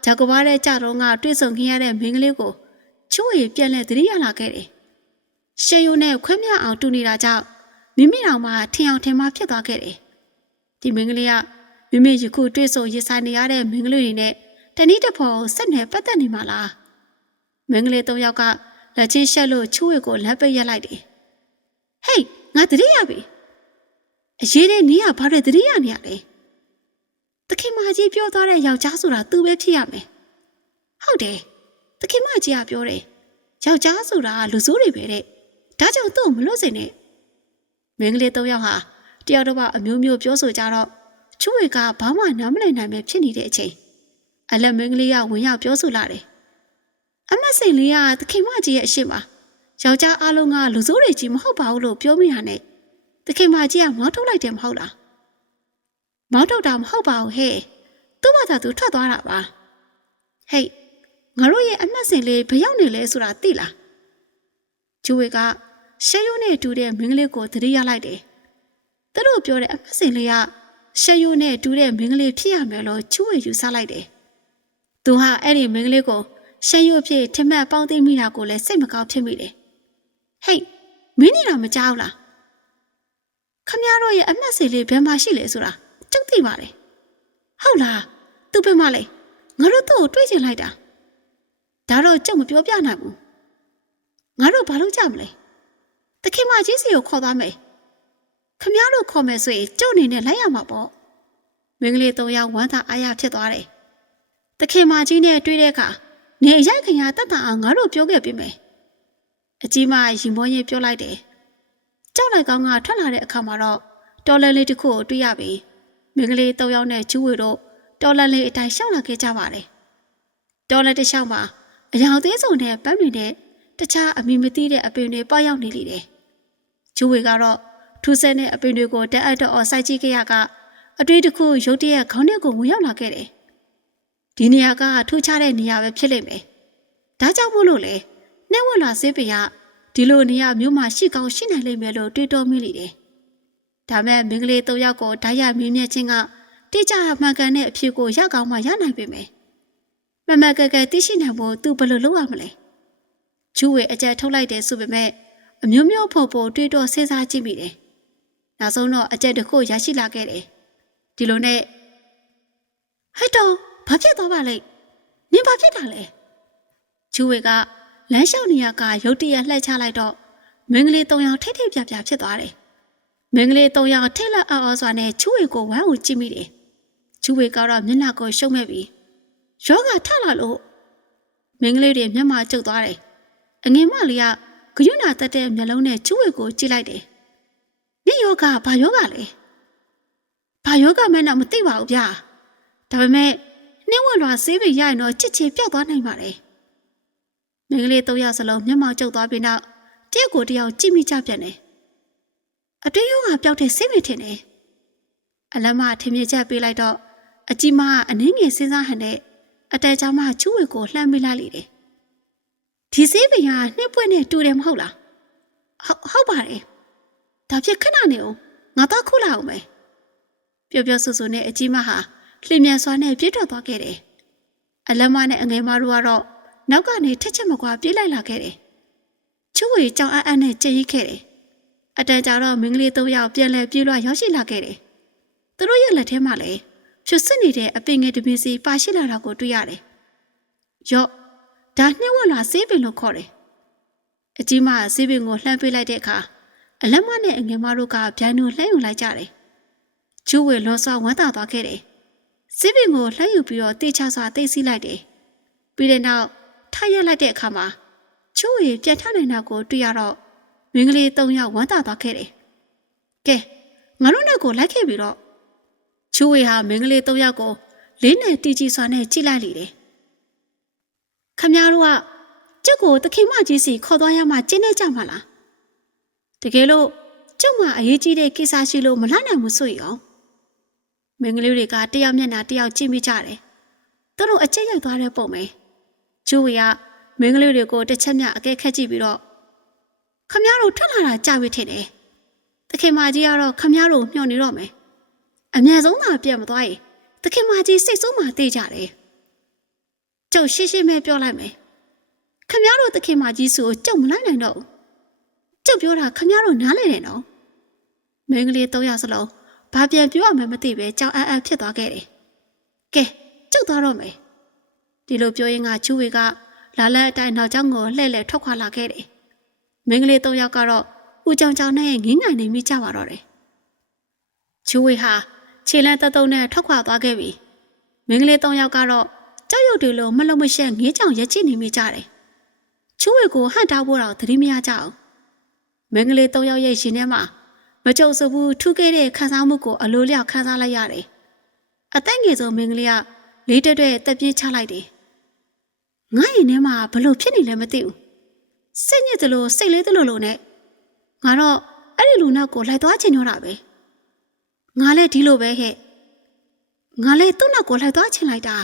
ဂျာကဘာတဲ့ကြတော့ကတွေ့ဆုံခင်ရတဲ့မင်းကလေးကိုချိုးဝေပြန်လဲသတိရလာခဲ့တယ်ရှေယိုနဲ့ခွဲမြအောင်တူနေတာကြောင့်မိမိတော်မှထင်အောင်ထင်မှဖြစ်သွားခဲ့တယ်ဒီမင်းကလေးကမိမိယခုတွေ့ဆုံရဆိုင်နေရတဲ့မင်းကလေးတွေနဲ့တနည်းတစ်ဖော်ဆက်နယ်ပတ်သက်နေမှာလားမင်းကလေး၃ယောက်ကလက်ချင်းရှက်လို့ချိုးဝေကိုလက်ပိတ်ရက်လိုက်တယ်ဟေးငါသတိရပြီအရေးနဲ့နီးကဘာတွေသတိရနေရလဲတခင်မကြီးပြောသွားတဲ့ယောက်ျားဆိုတာသူပဲဖြစ်ရမယ်ဟုတ်တယ်တခင်မကြီးကပြောတယ်ယောက်ျားဆိုတာလူဆိုးတွေပဲတဲ့ဒါကြောင့်သူ့ကိုမလွတ်စေနဲ့မင်းကလေး၃ယောက်ဟာတယောက်တော့အမျိုးမျိုးပြောဆိုကြတော့ချိုးဝေကဘာမှနားမလည်နိုင်ပဲဖြစ်နေတဲ့အချိန်အလက်မင်းကလေးကဝင်ရောက်ပြောဆိုလာတယ်အမစိန်လေးကသခင်မကြီးရဲ့အရှိမယောက်ျားအားလုံးကလူဆိုးတွေကြီးမဟုတ်ပါဘူးလို့ပြောမိတာနဲ့သခင်မကြီးကမောင်းထုတ်လိုက်တယ်မဟုတ်လားမောင်းထုတ်တာမဟုတ်ပါဘူးဟဲ့သူ့ဘာသာသူထွက်သွားတာပါဟေးငါတို့ရဲ့အမစိန်လေးဘယ်ရောက်နေလဲဆိုတာသိလားချိုးဝေကရှေယိုနဲ့တူတဲ့မင်းကလေးကိုသတိရလိုက်တယ်သူတို့ပြောတဲ့အမစိန်လေးကရှေယိုနဲ့တူတဲ့မင်းကလေးဖြစ်ရမယ်လို့ချိုးဝေယူဆလိုက်တယ်သူဟာအဲ့ဒီမင်းကလေးကိုရှေယိုဖြစ်ထင်မှတ်ပေါင်းသိမိတာကိုလည်းစိတ်မကောင်းဖြစ်မိတယ်ဟေးမင်းနေတာမကြောက်လားခမရတို့ရဲ့အမတ်စိန်လေးဘယ်မှာရှိလဲဆိုတာကျုပ်သိပါတယ်ဟုတ်လားသူဘယ်မှာလဲငါတို့သူ့ကိုတွေးချင်လိုက်တာဒါတော့ကျုပ်မပြောပြနိုင်ဘူးငါတို့ဘာလုပ်ကြမလဲတခင်မကြီးစီကိုခေါ်သွားမယ်ခမရတို့ခေါ်မယ်ဆိုရင်ကျုပ်အနေနဲ့လိုက်ရမှာပေါ့မင်းကလေး၃ယောက်ဝမ်းသာအားရဖြစ်သွားတယ်တခင်မကြီးနဲ့တွေ့တဲ့အခါနေရိုက်ခင်ရတတ်တာအောင်ငါတို့ပြောခဲ့ပြီမယ်အကြီးမရင်မောရင်ပြောလိုက်တယ်ကြောက်လိုက်ကောင်းကထွက်လာတဲ့အခါမှာတော့တော်လန်လေးတစ်ခုကိုတွေ့ရပြီမင်းကလေး၃ယောက်နဲ့ကျူးဝေတို့တော်လန်လေးအတိုင်းရှောက်လာခဲ့ကြပါတယ်တော်လန်တစ်လျှောက်မှာအယောင်သေးစုံတဲ့ပန်းတွေနဲ့တခြားအမိမသိတဲ့အပင်တွေပေါက်ရောက်နေလေတယ်ကျူးဝေကတော့ထူးဆန်းတဲ့အပင်တွေကိုတက်အပ်တော့စိုက်ကြည့်ခဲ့ရကအတွေ့တစ်ခုရုတ်တရက်ခေါင်းထဲကိုဝင်ရောက်လာခဲ့တယ်ဒီနေရာကထူးခြားတဲ့နေရာပဲဖြစ်လိမ့်မယ်ဒါကြောင့်မို့လို့လေနှဲဝင်လာစေးပေရဒီလိုနေရာမျိုးမှာရှိကောင်းရှိနိုင်လိမ့်မယ်လို့တွေးတောမိနေတယ်ဒါမဲ့မင်းကလေး၃ယောက်ကိုဓာတ်ရမင်းမြတ်ချင်းကတိကျမှန်ကန်တဲ့အဖြစ်ကိုရကောင်းမှရနိုင်ပေမယ်မမကကသိရှိနိုင်ဖို့သူဘယ်လိုလုပ်ရမလဲကျူးဝေအကြက်ထုတ်လိုက်တယ်ဆိုပေမဲ့အမျိုးမျိုးဖို့ဖို့တွေးတော့စဉ်းစားကြည့်မိတယ်နောက်ဆုံးတော့အကြက်တစ်ခုရရှိလာခဲ့တယ်ဒီလိုနဲ့ဟဲ့တော့ဘာဖြစ်သွားပါလဲနင်ဘာဖြစ်တာလဲကျူးဝေကလမ်းလျှောက်နေရကရုတ်တရက်လှည့်ချလိုက်တော့မင်းကလေး၃ယောက်ထိတ်ထိတ်ပြပြဖြစ်သွားတယ် မင်္ဂလေး3ယောက်ထိတ်လန့်အော်စွာနဲ့ချူဝေကိုဝမ်းကိုကြည့်မိတယ်ချူဝေကတော့မျက်နှာကိုရှုံမဲ့ပြီးယောဂထလာလို့မင်္ဂလေးတွေမျက်မှောက်ကျုပ်သွားတယ်အငင်မလေးကဂယုဏတက်တဲ့မျက်လုံးနဲ့ချူဝေကိုကြည့်လိုက်တယ်နေ့ယောဂဘာယောဂလဲဘာယောဂမှန်းတော့မသိပါဘူးဗျာဒါပေမဲ့နှင်းဝင်လွာဆေးပင်ရရင်တော့ချစ်ချေပျောက်သွားနိုင်ပါတယ်မင်္ဂလေး3ယောက်စလုံးမျက်မှောက်ကျုပ်သွားပြီးနောက်တယောက်ကိုတယောက်ကြည့်မိကြပြန်တယ်အတွင်းယောဂပျောက်တဲ့ဆေးပင်ထင်တယ်အလမထင်မြင်ချက်ပေးလိုက်တော့အကြီးမကအနည်းငယ်စဉ်းစားဟန်နဲ့အတဲချာမချူဝေကိုလှမ်းမိလိုက်လေတယ်ဒီဆေးပင်ကနှင်းပွင့်နဲ့တူတယ်မဟုတ်လားဟုတ်ပါတယ်ဒါဖြစ်ခဏနေအောင်ငါတော့ခုလာအောင်မယ်ပျော်ပျော်ဆူဆူနဲ့အကြီးမဟာလျင်မြန်စွာနဲ့ပြေးထွက်သွားခဲ့တယ်အလမနဲ့အငယ်မတို့ကတော့နောက်ကနေထက်ချက်မကွာပြေးလိုက်လာခဲ့တယ်ချူဝေကြောင်အပ်နဲ့ကြည်ရိခဲ့တယ်အတန်ကြာတော့မင်္ဂလေး3ယောက်ပြန်လဲပြေးလွှာရောက်ရှိလာခဲ့တယ်သူတို့ရဲ့လက်ထဲမှာလည်းဖြူစစ်နေတဲ့အပင်ငယ်တစ်ပင်စီပါရှိလာတာကိုတွေ့ရတယ်ရော့ဒါနှင်းဝင်လာဆေးပင်လို့ခေါ်တယ်အကြီးမကဆေးပင်ကိုလှမ်းပေးလိုက်တဲ့အခါအလမနဲ့အငယ်မတို့ကဗျိုင်းတို့လှမ်းယူလိုက်ကြတယ်ချူဝေလွန်စွာဝမ်းသာသွားခဲ့တယ်ဆေးပင်ကိုလှမ်းယူပြီးတော့တေချာစွာသိသိလိုက်တယ်ပြီးတဲ့နောက်ထားရလိုက်တဲ့အခါမှာချူဝေပြန်ထနိုင်တာကိုတွေ့ရတော့မင်္ဂလေး3ယောက်ဝမ်းသာသွားခဲ့တယ်ကဲငါတို့နောက်ကိုလိုက်ခဲ့ပြီးတော့ချူဝေဟာမင်္ဂလေး3ယောက်ကိုလေးနဲ့တီကြီးစွာနဲ့ကြည့်လိုက်လေတယ်ခမများတို့ကကျုပ်ကိုတခင်မကြီးစီခေါ်သွားရမှကျင်းနေကြမှာလားတကယ်လို့ကျုပ်မအရေးကြီးတဲ့ကိစ္စရှိလို့မလာနိုင်ဘူးဆိုရင်မင်္ဂလေးတွေကတယောက်မျက်နှာတယောက်ကြည့်မိကြတယ်သူတို့အချက်ရိုက်သွားတဲ့ပုံပဲချူဝေကမင်္ဂလေးတွေကိုတစ်ချက်မျှအကဲခတ်ကြည့်ပြီးတော့ခမများတို့ထွက်လာတာကြာပြီထင်တယ်တခင်မကြီးကတော့ခမများတို့မျှော်နေတော့မယ်အမြန်ဆုံးသာပြတ်မသွားရင်တခင်မကြီးစိတ်ဆိုးမှသိကြတယ်ကျုပ်ရှင်းမဲပြောလိုက်မယ်ခမများတို့တခင်မကြီးဆိုကျုပ်မလိုက်နိုင်တော့ဘူးကျုပ်ပြောတာခမများတို့နားလည်တယ်နော်မင်္ဂလေး3ယောက်စလုံးဘာပြန်ပြောရမှန်းမသိပဲကြောင်အပ်ဖြစ်သွားခဲ့တယ်ကဲကျုပ်သွားတော့မယ်ဒီလိုပြောရင်ကချူဝေကလာလက်အတိုင်းနောက်ကျောင်းကိုလှည့်လှည့်ထွက်ခွာလာခဲ့တယ်မင်္ဂလေး3ယောက်ကတော့ဦးကြောင်ကြောင်နဲ့ငင်းငိုင်နေမိကြပါတော့တယ်ချူဝေဟာခြေလန်းတုံနဲ့ထွက်ခွာသွားခဲ့ပြီမင်္ဂလေး3ယောက်ကတော့ကြောက်ရွံ့တွေလိုမလုံမရှက်ငေးကြောင်ရက်ချိနေမိကြတယ်ချူဝေကိုဟန့်တားဖို့တော့သတိမရကြအောင်မင်္ဂလေး3ယောက်ရဲ့ရှင်ထဲမှာမကြုံစဘူးထူးခဲ့တဲ့ခံစားမှုကိုအလိုလျောက်ခံစားလိုက်ရတယ်အသက်ငယ်ဆုံးမင်္ဂလေးကလေးတွဲတက်ပြေးချလိုက်တယ်ငါရင်ထဲမှာဘလို့ဖြစ်နေလဲမသိဘူးစိတ်ညစ်သလိုစိတ်လေးသလိုနဲ့ငါတော့အဲ့ဒီလူနောက်ကိုလိုက်သွားချင်တော့တာပဲငါလည်းဒီလိုပဲဟဲ့ငါလည်းသူ့နောက်ကိုလိုက်သွားချင်လိုက်တာ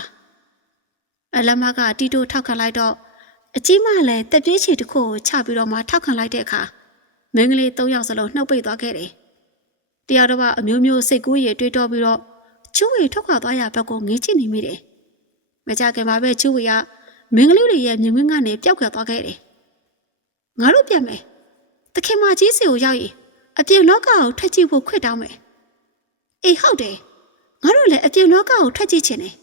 အလမကတီတိုထောက်ခံလိုက်တော့အကြီးမလည်းတက်ပြေးချီတစ်ခုကိုချပြီးတော့မှထောက်ခံလိုက်တဲ့အခါမင်္ဂလေး3ယောက်စလုံးနှုတ်ပိတ်သွားခဲ့တယ်တယောက်တော့အမျိုးမျိုးစိတ်ကူးရတွေးတောပြီးတော့ချူဝေထွက်ခွာသွားရဘက်ကိုငေးချနေမိတယ်မကြခင်မှာပဲချူဝေကမင်္ဂလေးတွေရဲ့မြင်ကွင်းကနေပျောက်ကွယ်သွားခဲ့တယ်ငါတို့ပြန်မယ်တခင်မကြီးစီကိုရောက်ရင်အပြင်လောကကိုထွက်ကြည့်ဖို့ခွင့်တောင်းမယ်အေးဟုတ်တယ်ငါတို့လည်းအပြင်လောကကိုထွက်ကြည့်ချင်တယ်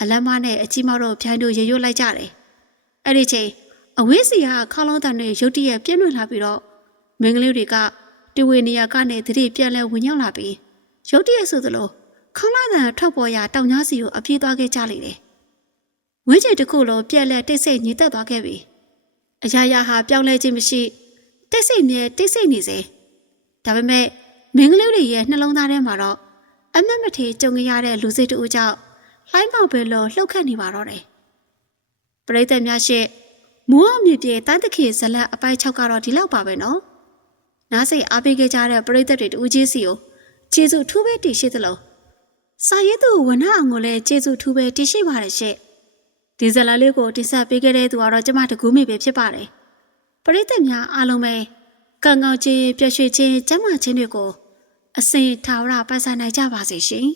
အလမနဲ့အကြီးမတို့ဖြိုင်းတို့ရေရွတ်လိုက်ကြတယ်အဲ့ဒီချိန်အဝေးစီကခေါင်းလုံးတန်တွေရုတ်တရက်ပြင်းလွင်လာပြီးတော့မင်္ဂလေးတွေကတဝေနေရာကနေသတိပြန်လဲဝင်ရောက်လာပြီးရုတ်တရက်ဆိုသလိုခေါင်းလိုက်တန်ထွက်ပေါ်ရာတောင်ကြားစီကိုအပြေးသွားခဲ့ကြလိမ့်တယ်ဝင်းကျတစ်ခုလုံးပြက်လက်တိတ်ဆိတ်ညီသက်သွားခဲ့ပြီအရာရာဟာပြောင်းလဲခြင်းမရှိတိတ်ဆိတ်မြဲတိတ်ဆိတ်နေစေဒါပေမဲ့မင်္ဂလေးတွေရဲ့နှလုံးသားထဲမှာတော့အမတ်မထေကြုံရတဲ့လူစိတ်တူကြောင့်လှိုင်းပေါက်ပဲလို့လှုပ်ခတ်နေပါတော့တယ်ပရိသတ်များရှေ့မိုးအောင်မြေပြေတိုင်းတခေဇလတ်အပိုက်6ကတော့ဒီလောက်ပါပဲနော်နားစိတ်အားပေးခဲ့ကြတဲ့ပရိသတ်တွေတူကြီးစီကိုကျေးဇူးထူးပဲတည်ရှိသလိုစာရေးသူဝနအောင်ကိုလည်းကျေးဇူးထူးပဲတည်ရှိပါတယ်ရှင့်ဒီဇလတ်လေးကိုတင်ဆက်ပေးခဲ့တဲ့သူကတော့ကျမတကူမိပဲဖြစ်ပါတယ်ပရိသတ်များအားလုံးပဲကံကောင်းခြင်းပျော်ရွှင်ခြင်းကျမ်းမာခြင်းတွေကိုအစဉ်ထာဝရပိုင်ဆိုင်နိုင်ကြပါစေရှင်